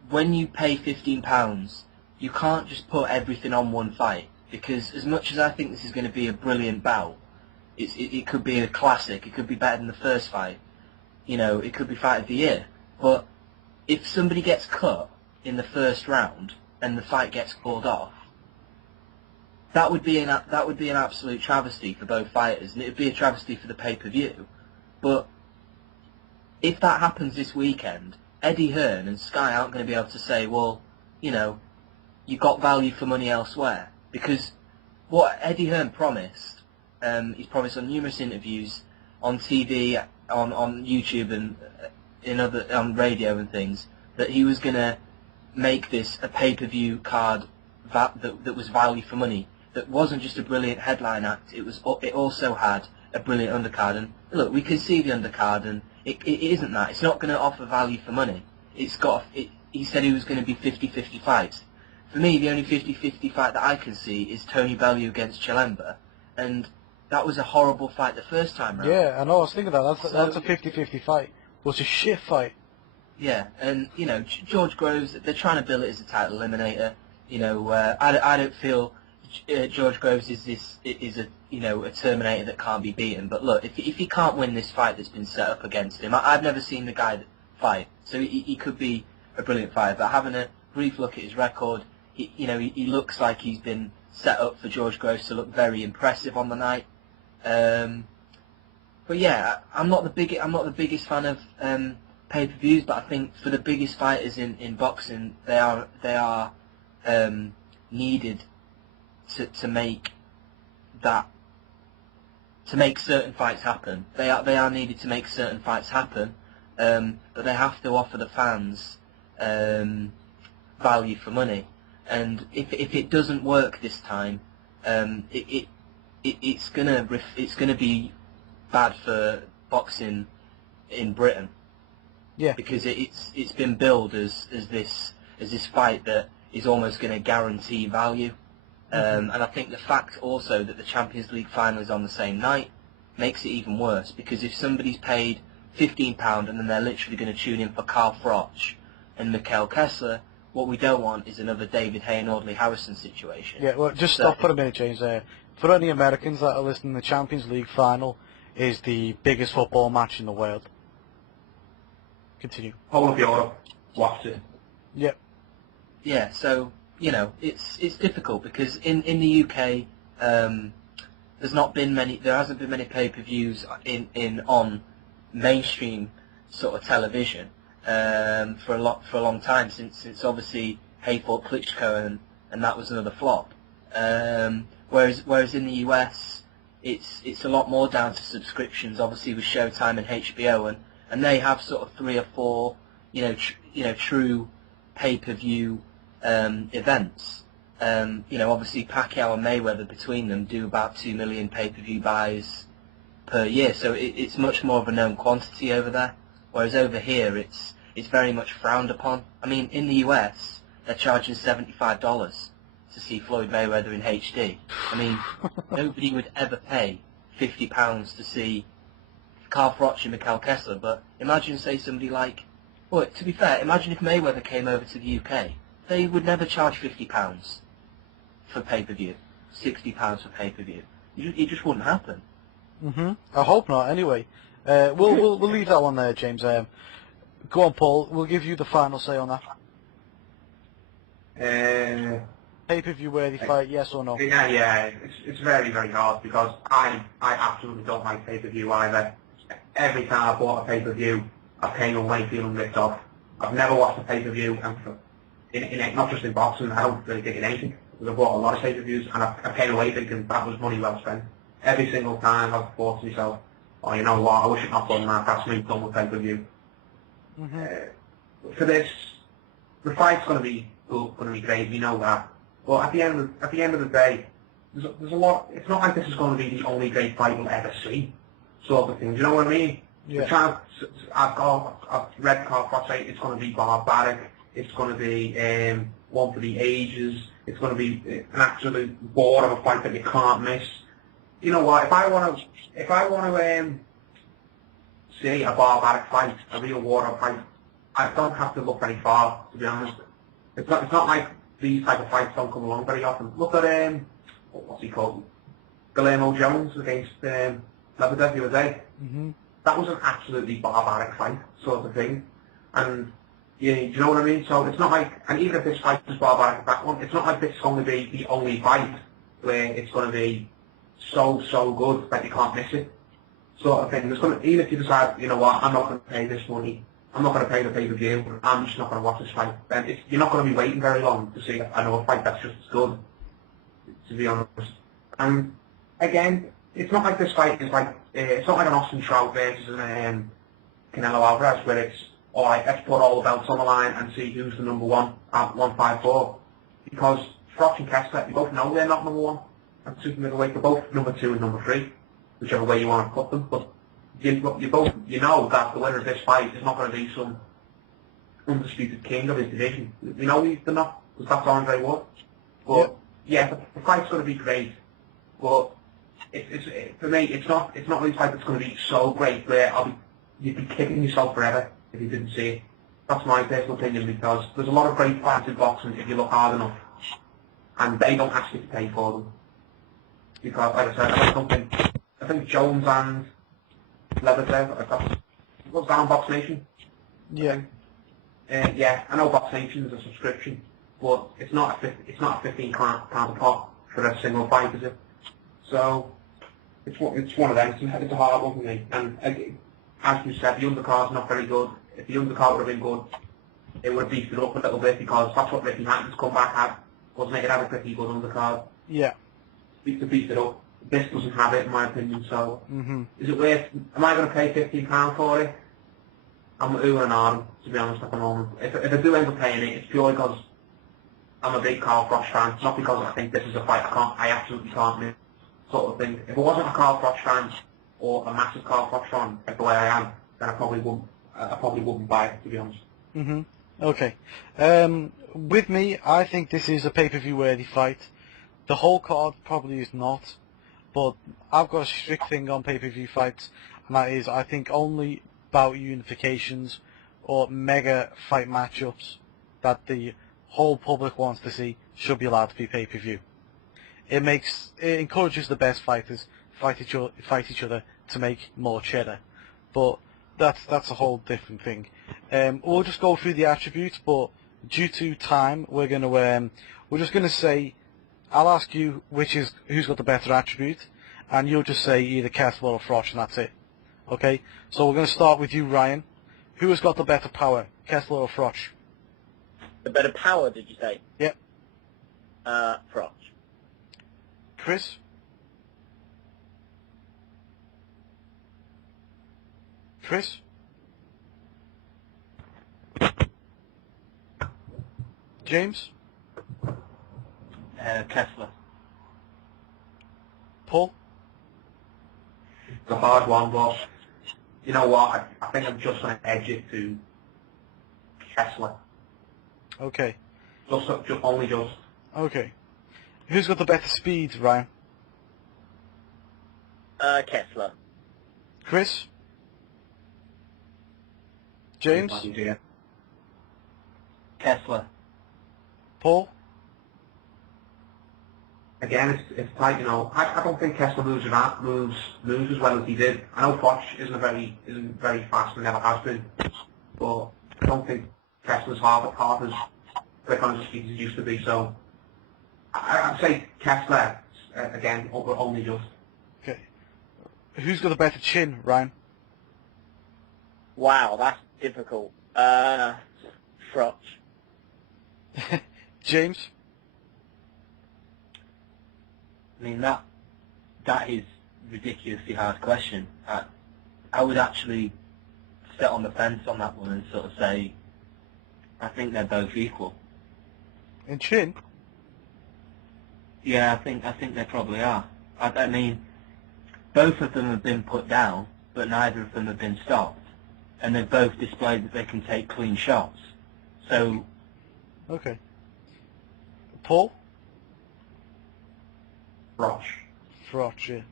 when you pay £15, you can't just put everything on one fight, because as much as I think this is going to be a brilliant bout, it could be a classic, it could be better than the first fight, it could be fight of the year. But if somebody gets cut in the first round and the fight gets called off, that would be an absolute travesty for both fighters, and it would be a travesty for the pay-per-view. But if that happens this weekend, Eddie Hearn and Sky aren't going to be able to say, well, you got value for money elsewhere, because what Eddie Hearn promised, he's promised on numerous interviews, on TV, on YouTube, and on radio and things, that he was going to make this a pay-per-view card that was value for money, that wasn't just a brilliant headline act, it also had a brilliant undercard. And look, we can see the undercard, and it isn't that. It's not going to offer value for money. He said it was going to be 50-50 fights. For me, the only 50-50 fight that I can see is Tony Bellew against Chilemba, and that was a horrible fight the first time round. Yeah, I know, I was thinking that. That's a 50-50 fight. It was a shit fight. Yeah, and, George Groves, they're trying to bill it as a title eliminator. I don't feel George Groves is a Terminator that can't be beaten. But look, if he can't win this fight that's been set up against him, I've never seen the guy fight, so he could be a brilliant fighter. But having a brief look at his record, he looks like he's been set up for George Groves to look very impressive on the night. But yeah, I'm not the biggest fan of pay-per-views, but I think for the biggest fighters in boxing, they are needed to make certain fights happen. They are needed to make certain fights happen, but they have to offer the fans value for money. And if it doesn't work this time, it's gonna be bad for boxing in Britain. Yeah. Because it's been billed as this fight that is almost going to guarantee value. And I think the fact also that the Champions League final is on the same night makes it even worse, because if somebody's paid £15 and then they're literally going to tune in for Carl Froch and Mikkel Kessler, what we don't want is another David Hay and Audley Harrison situation. Yeah, well, just stop for a minute, James. For any Americans that are listening, the Champions League final is the biggest football match in the world. Continue. Whole of Europe watched it. Yep. Yeah, so, you know, it's difficult because in the UK, there hasn't been many pay-per-views on mainstream sort of television for a long time since obviously Hayford Klitschko and that was another flop. Whereas in the US, it's a lot more down to subscriptions, obviously with Showtime and HBO, and they have sort of 3 or 4, true pay-per-view events. Obviously Pacquiao and Mayweather between them do about 2 million pay-per-view buys per year, so it's much more of a known quantity over there. Whereas over here, it's very much frowned upon. I mean, in the US, they're charging $75 to see Floyd Mayweather in HD. I mean, nobody would ever pay £50 to see Carl Froch and Mikkel Kessler, but imagine, say, somebody like... Well, to be fair, imagine if Mayweather came over to the UK. They would never charge £50 for pay-per-view, £60 for pay-per-view. It just wouldn't happen. I hope not. Anyway, we'll leave that one there, James. Go on, Paul. We'll give you the final say on that. Pay-per-view worthy fight, yes or no? Yeah. It's very, very hard because I absolutely don't like pay-per-view either. Every time I bought a pay-per-view, I came away feeling ripped off. I've never watched a pay-per-view, and not just in boxing, I don't really think in anything. Because I bought a lot of pay-per-views, and I came away thinking that was money well spent. Every single time I've thought to myself, oh, you know what, I wish I'd not done that, that's me done with pay-per-view. For this, the fight's going to be great, we know that. But at the end of the day, there's a lot. It's not like this is going to be the only great fight we'll ever see, sort of thing. Do you know what I mean? Yeah. I've read Carl Froch say it's going to be barbaric. It's going to be one for the ages. It's going to be an absolute bore of a fight that you can't miss. You know what? If I want to see a barbaric fight, a real war fight, I don't have to look very far. To be honest, it's not like these type of fights don't come along very often. Look at what's he called? Guillermo Jones against Lebedev the other day. That was an absolutely barbaric fight, sort of thing. And do you know what I mean? So it's not like, and even if this fight is barbaric, that one, it's not like this is going to be the only fight where it's going to be so good that you can't miss it, sort of thing. There's going to, even if you decide, you know what, I'm not going to pay this money, I'm not going to pay the pay-per-view, I'm just not going to watch this fight, then you're not going to be waiting very long to see another fight that's just as good, to be honest. And again, it's not like this fight is like, it's not like an Austin Trout versus an Canelo Alvarez where it's, alright, let's put all the belts on the line and see who's the number one at 154. Because Froch and Kessler, you both know they're not number one at super middleweight, they're both number 2 and number 3, whichever way you want to put them. But you know that the winner of this fight is not going to be some undisputed king of his division. You know they're not, because that's Andre Wood. But yeah, the fight's going to be great. But for me, it's not really a fight that's going to be so great where you'd be kicking yourself forever if you didn't see it. That's my personal opinion, because there's a lot of great fights in boxing if you look hard enough, and they don't ask you to pay for them. Because, like I said, I think Jones and Lebedev, what's that on Box Nation? Yeah. Yeah, I know Box Nation is a subscription, but it's not a £15 a pop for a single fight, is it? So it's one of them. It's a hard one for me. And as you said, the undercard's not very good. If the undercard would have been good, it would have beefed it up a little bit, because that's what Ricky Hatton's comeback had, wasn't it? It had a pretty good undercard. Yeah. To beef it up. This doesn't have it, in my opinion. So is it worth? Am I going to pay £15 for it? I'm oohing and ahhing, to be honest, at the moment. If I do end up paying it, it's purely because I'm a big Carl Froch fan, not because I think this is a fight I absolutely can't miss, sort of thing. If I wasn't a Carl Froch fan, or a massive Carl Froch fan, like the way I am, then I probably wouldn't buy it, to be honest. Okay. With me, I think this is a pay-per-view worthy fight. The whole card probably is not, but I've got a strict thing on pay-per-view fights, and that is, I think only bout unifications or mega fight matchups that the whole public wants to see should be allowed to be pay-per-view. it encourages the best fighters fight each other to make more cheddar. But that's a whole different thing. We'll just go through the attributes, but due to time, we're just gonna say, I'll ask you who's got the better attribute, and you'll just say either Kessler or Froch, and that's it. Okay? So we're gonna start with you, Ryan. Who has got the better power, Kessler or Froch? The better power, did you say? Yep. Froch. Chris? Chris? James? Kessler. Paul? It's a hard one, but you know what? I think I'm just going to edge it to Kessler. Okay. Only just. Okay. Who's got the better speed, Ryan? Kessler. Chris? James? Kessler. Paul? Again, it's tight, you know. I don't think Kessler moves as well as he did. I know Froch isn't very fast and never has been, but I don't think Kessler's half as quick on his feet as he used to be. So I'd say Kessler again, but only just. Okay. Who's got the better chin, Ryan? Wow, that's difficult. Froch. James? I mean, that is a ridiculously hard question. I would actually sit on the fence on that one and sort of say, I think they're both equal. In chin? Yeah, I think they probably are. I mean, both of them have been put down, but neither of them have been stopped. And they've both displayed that they can take clean shots. So... Okay. Paul? Froch. Froch, yeah.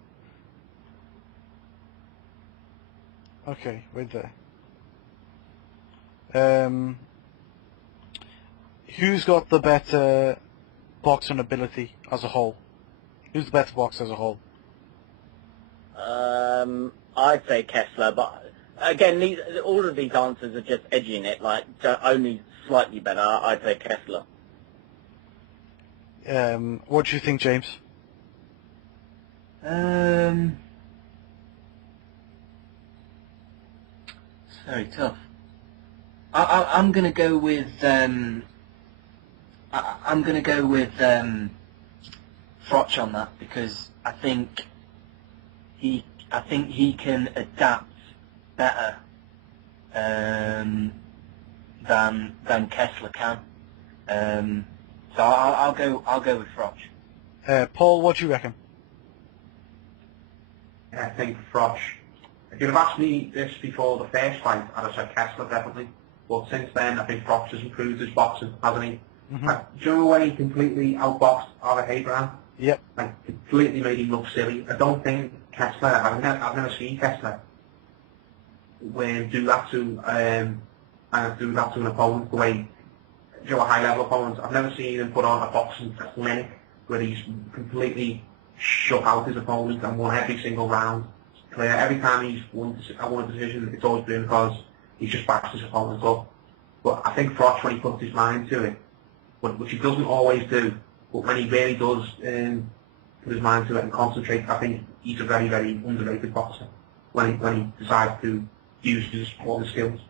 Okay, wait there. Who's got the better boxing ability as a whole? Who's the better boxer as a whole? I'd say Kessler, but again, all of these answers are just edging it, like only slightly better. I'd say Kessler. What do you think, James? It's very tough. I'm gonna go with Froch on that, because I think he can adapt better than Kessler can. So I'll go with Froch. Paul, what do you reckon? I think Froch. If you'd have asked me this before the first fight, I'd have said Kessler definitely. But since then, I think Froch has improved his boxing, hasn't he? Mm-hmm. Do you know when he completely outboxed Oliver Abraham? Yep. Like, completely made him look silly. I don't think Kessler, I've never seen Kessler do that to an opponent the way, you know, a high-level opponent. I've never seen him put on a boxing clinic where he's completely shook out his opponent and won every single round. Clear. Every time he's won a decision, it's always been because he's just backed his opponent up. But I think Froch, when he puts his mind to it, which he doesn't always do, but when he really does put his mind to it and concentrate, I think he's a very, very underrated boxer when he decides to use all his skills.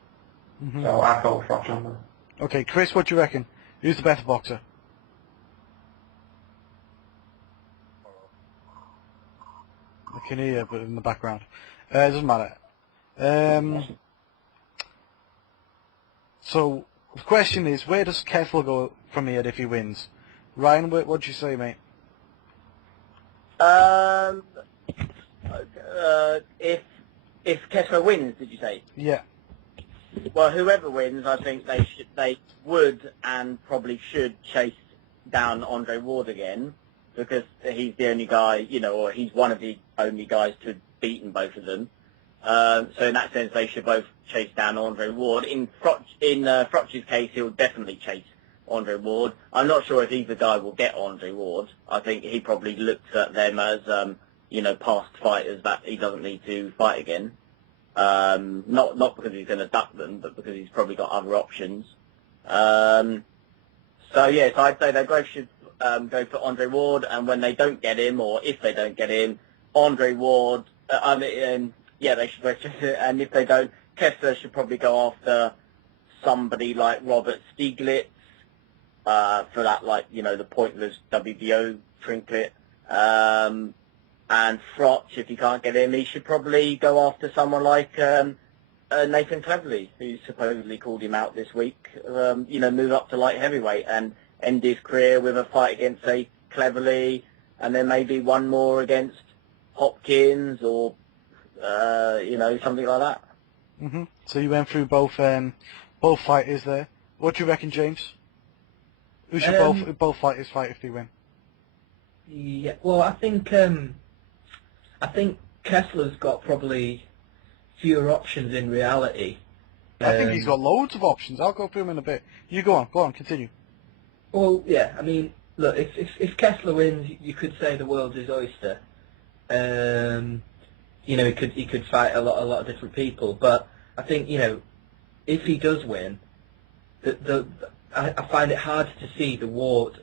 Mm-hmm. So I'd go with Froch on that. Okay, Chris, what do you reckon? Who's the better boxer? I can hear you, but in the background. It doesn't matter. So, the question is, where does Kessler go from here if he wins? Ryan, what do you say, mate? If Kessler wins, did you say? Yeah. Well, whoever wins, I think they would and probably should chase down Andre Ward again, because he's the only guy, you know, or he's one of the only guys to have beaten both of them. So in that sense, they should both chase down Andre Ward. In Froch's case, he'll definitely chase Andre Ward. I'm not sure if either guy will get Andre Ward. I think he probably looks at them as, past fighters that he doesn't need to fight again. Not because he's going to duck them, but because he's probably got other options. So I'd say they both should go for Andre Ward, and when they don't get him, or if they don't get him, Andre Ward, they should both, and if they don't, Kessler should probably go after somebody like Robert Stieglitz, for that, the pointless WBO trinket. And Froch, if you can't get him, he should probably go after someone like Nathan Cleverly, who supposedly called him out this week, move up to light heavyweight and end his career with a fight against, say, Cleverly, and then maybe one more against Hopkins or, something like that. Hmm. So you went through both fighters there. What do you reckon, James? Who should both fighters fight if they win? Yeah, well, I think Kessler's got probably fewer options in reality. I think he's got loads of options. I'll go through them in a bit. You go on, continue. Well, yeah, I mean, look, if Kessler wins, you could say the world's his oyster. He could fight a lot of different people, but I think, if he does win, I find it harder to see the Ward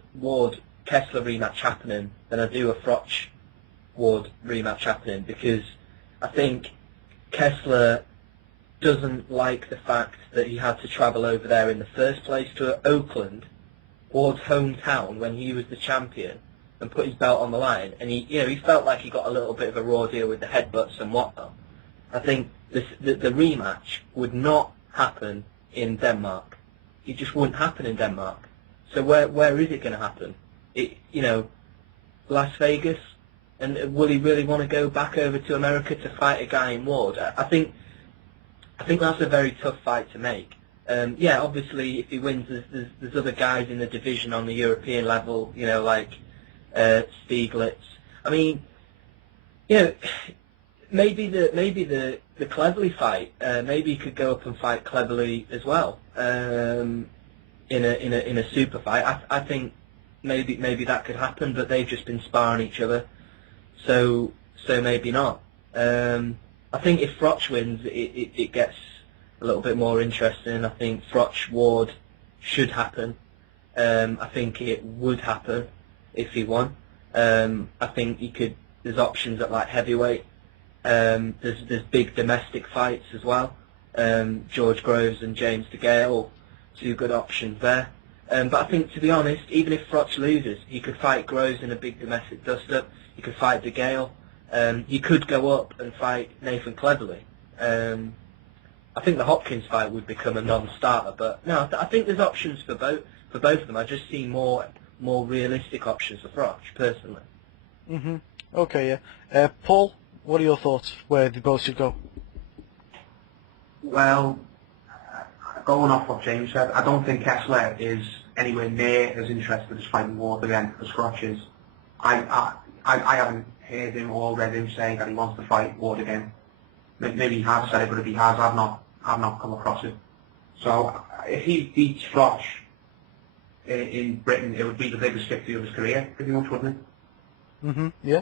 Kessler rematch happening than I do a Froch Ward rematch happening, because I think Kessler doesn't like the fact that he had to travel over there in the first place to Oakland, Ward's hometown, when he was the champion, and put his belt on the line, and he felt like he got a little bit of a raw deal with the headbutts and whatnot. I think the rematch would not happen in Denmark. It just wouldn't happen in Denmark. So where is it going to happen? Las Vegas? And will he really want to go back over to America to fight a guy in Ward? I think that's a very tough fight to make. Obviously, if he wins, there's other guys in the division on the European level, like Stieglitz. I mean, maybe the Cleverly fight. Maybe he could go up and fight Cleverly as well in a super fight. I think maybe that could happen, but they've just been sparring each other, so maybe not. I think if Froch wins, it gets a little bit more interesting. I think Froch Ward should happen. I think it would happen if he won. I think there's options at light heavyweight. There's big domestic fights as well. George Groves and James DeGale, two good options there. But I think, to be honest, even if Froch loses, he could fight Groves in a big domestic dust-up. He could fight DeGale. He could go up and fight Nathan Cleverly. I think the Hopkins fight would become a non-starter, but no, I think there's options for both of them. I just see more realistic options for Froch, personally. Mhm. Okay, yeah. Paul, what are your thoughts? Where they both should go? Well, going off what James said, I don't think Kessler is anywhere near as interested as fighting Ward again as Froch is. I haven't heard him or read him say that he wants to fight Ward again. Maybe he has said it, but if he has, I've not come across it. So if he beats Froch in Britain, it would be the biggest victory of his career, pretty much, wouldn't it? Mhm. Yeah.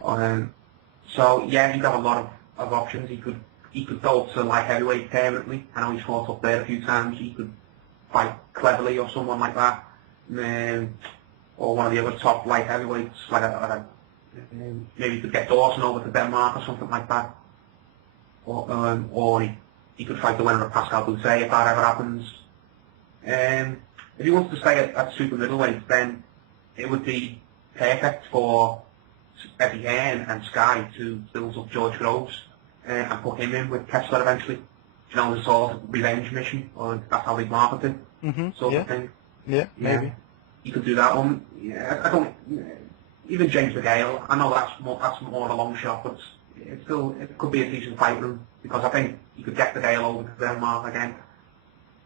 So yeah, he'd have a lot of options. He could go up to light heavyweight permanently. I know he's fought up there a few times. He could fight Cleverly or someone like that, or one of the other top light heavyweights, maybe he could get Dawson over to Denmark or something like that. Or he could fight the winner of Pascal Boutet if that ever happens. If he wants to stay at super middleweight, then it would be perfect for Eddie Hearn and Sky to build up George Groves and put him in with Kessler eventually. The sort of revenge mission, or that's how they market it, sort of thing. Yeah, maybe. You could do that one. Yeah, I don't. Even James DeGale, I know that's more a long shot, but it could be a decent fight room, because I think you could get DeGale over to Denmark again.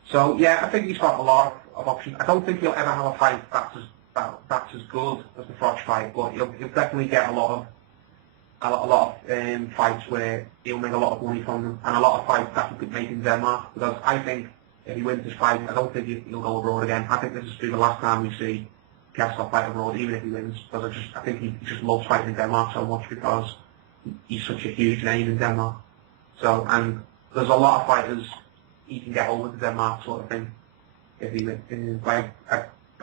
So yeah, I think he's got a lot of options. I don't think he'll ever have a fight that's as good as the Froch fight, but he'll definitely get a lot of fights where he'll make a lot of money from them, and a lot of fights that he could make in Denmark, because I think If he wins this fight, I don't think he'll go abroad again. I think this is the last time we see Kessler fight abroad, even if he wins, because I think he just loves fighting in Denmark so much because he's such a huge name in Denmark. So, and there's a lot of fighters he can get over to Denmark sort of thing. If he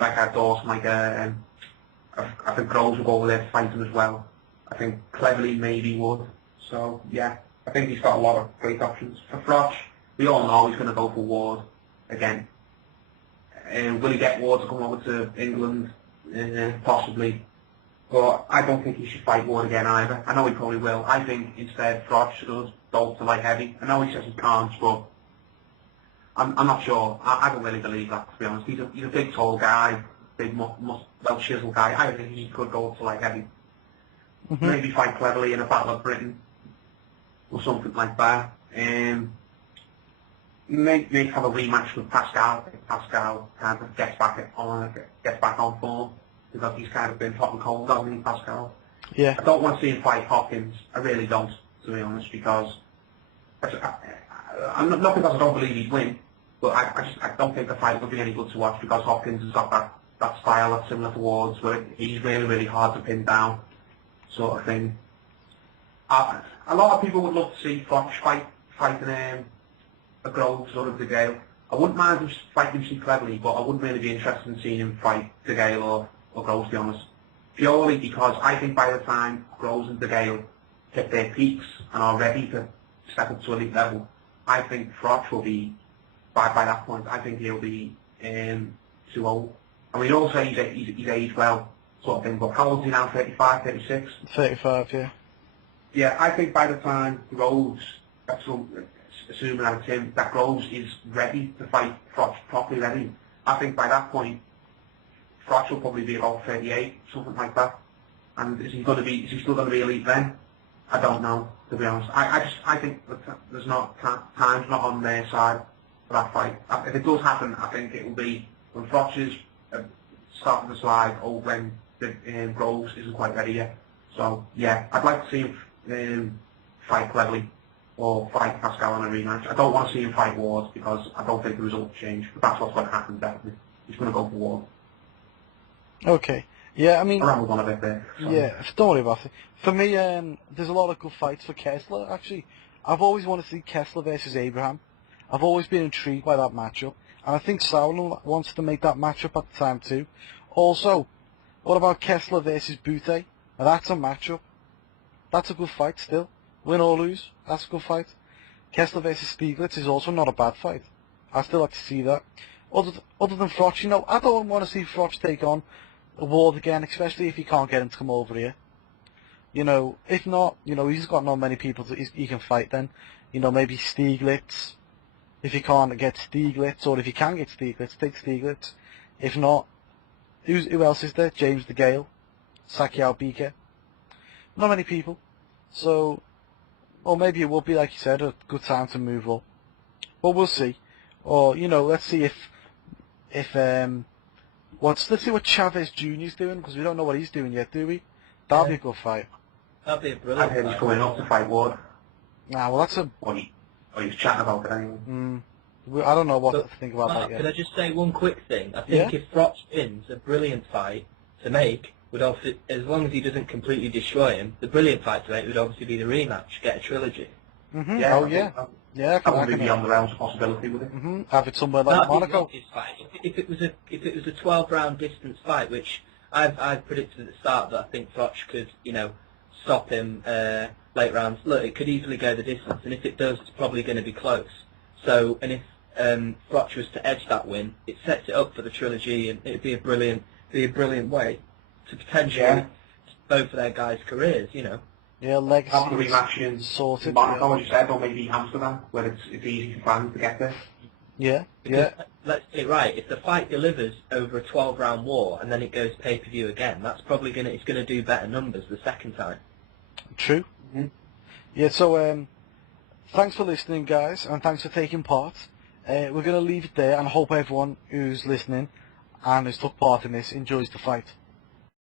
like Dawson, I think Groves will go over there to fight him as well. I think Cleverly maybe would. So yeah, I think he's got a lot of great options. For Froch, we all know he's going to go for Ward again. Will he get Ward to come over to England? Possibly. But I don't think he should fight Ward again either. I know he probably will. I think instead Froch should go to light heavy. I know he says he can't, but I'm not sure. I don't really believe that, to be honest. He's a big, tall guy, big, well-chiseled guy. I think he could go up to light heavy. Maybe fight Cleverly in a Battle of Britain or something like that. Maybe have a rematch with Pascal. Pascal kind of gets back on form because he's kind of been hot and cold, hasn't he, Pascal? Yeah. I don't want to see him fight Hopkins. I really don't, to be honest, because I'm not because I don't believe he'd win, but I don't think the fight would be any good to watch because Hopkins has got that style that's similar to Ward's, where he's really, really hard to pin down, sort of thing. A lot of people would love to see Froch fighting a Groves or a De Gale. I wouldn't mind him fighting him Cleverly, but I wouldn't really be interested in seeing him fight De Gale or Groves, to be honest. Purely because I think by the time Groves and De Gale hit their peaks and are ready to step up to elite level, I think Froch will be, by that point, I think he'll be too old. I mean, also he's aged well, sort of thing, but how old is he now, 35, 36? 35, yeah. Yeah, I think by the time Groves, assuming that it's him, that Groves is ready to fight Froch, properly ready, I think by that point, Froch will probably be about 38, something like that. And is he still going to be elite then? I don't know, to be honest. I think there's not time's not on their side for that fight. If it does happen, I think it will be when Froch is starting to slide, or when Groves isn't quite ready yet. So yeah, I'd like to see him fight Cleverly or fight Pascal in a rematch. I don't want to see him fight Ward because I don't think the result will change. But that's what's going to happen definitely. He's going to go for Ward. Okay. Yeah, I mean... I rambled on a bit there. Sorry. Yeah, don't worry about it. For me, there's a lot of good fights for Kessler, actually. I've always wanted to see Kessler versus Abraham. I've always been intrigued by that matchup. And I think Sauron wants to make that matchup at the time too. Also, what about Kessler versus Butte? Now that's a matchup. That's a good fight still. Win or lose, that's a good fight. Kessler versus Stieglitz is also not a bad fight. I still like to see that. Other than Froch, you know, I don't want to see Froch take on Ward again, especially if he can't get him to come over here. You know, if not, you know, he's got not many people he can fight then. You know, maybe Stieglitz. If he can't get Stieglitz, or if he can get Stieglitz, take Stieglitz. If not, who else is there? James De Gale, Sakyao Beaker. Not many people. So, or maybe it will be, like you said, a good time to move up. But we'll see. Or, you know, let's see let's see what Chavez Jr. is doing, because we don't know what he's doing yet, do we? That'll be a good fight. That'd be a brilliant I heard he's coming up to fight Ward. Nah, well that's a... Or he's chatting about it anyway. I don't know what to think about that yet. Can I just say one quick thing? I think if Froch wins, a brilliant fight to make would obviously, as long as he doesn't completely destroy him, the brilliant fight to make would obviously be the rematch, get a trilogy. Yeah, Oh yeah. Yeah, that wouldn't be beyond the realms of possibility, would it? Have it somewhere like Monaco. If it was a 12-round distance fight, which I've predicted at the start that I think Froch could, you know, stop him late rounds. Look, it could easily go the distance, and if it does, it's probably going to be close. So, and if Froch was to edge that win, it sets it up for the trilogy, and it'd be a brilliant way to potentially both of their guys' careers, you know. Yeah, legacy. Have the rematch in sorted. Monaco, as you said, or maybe Amsterdam, where it's easy for fans to get there. Yeah, because, let's get it right. If the fight delivers over a 12-round war and then it goes pay-per-view again, that's probably it's gonna do better numbers the second time. True. Yeah. So, thanks for listening, guys, and thanks for taking part. We're gonna leave it there, and hope everyone who's listening and who's took part in this enjoys the fight.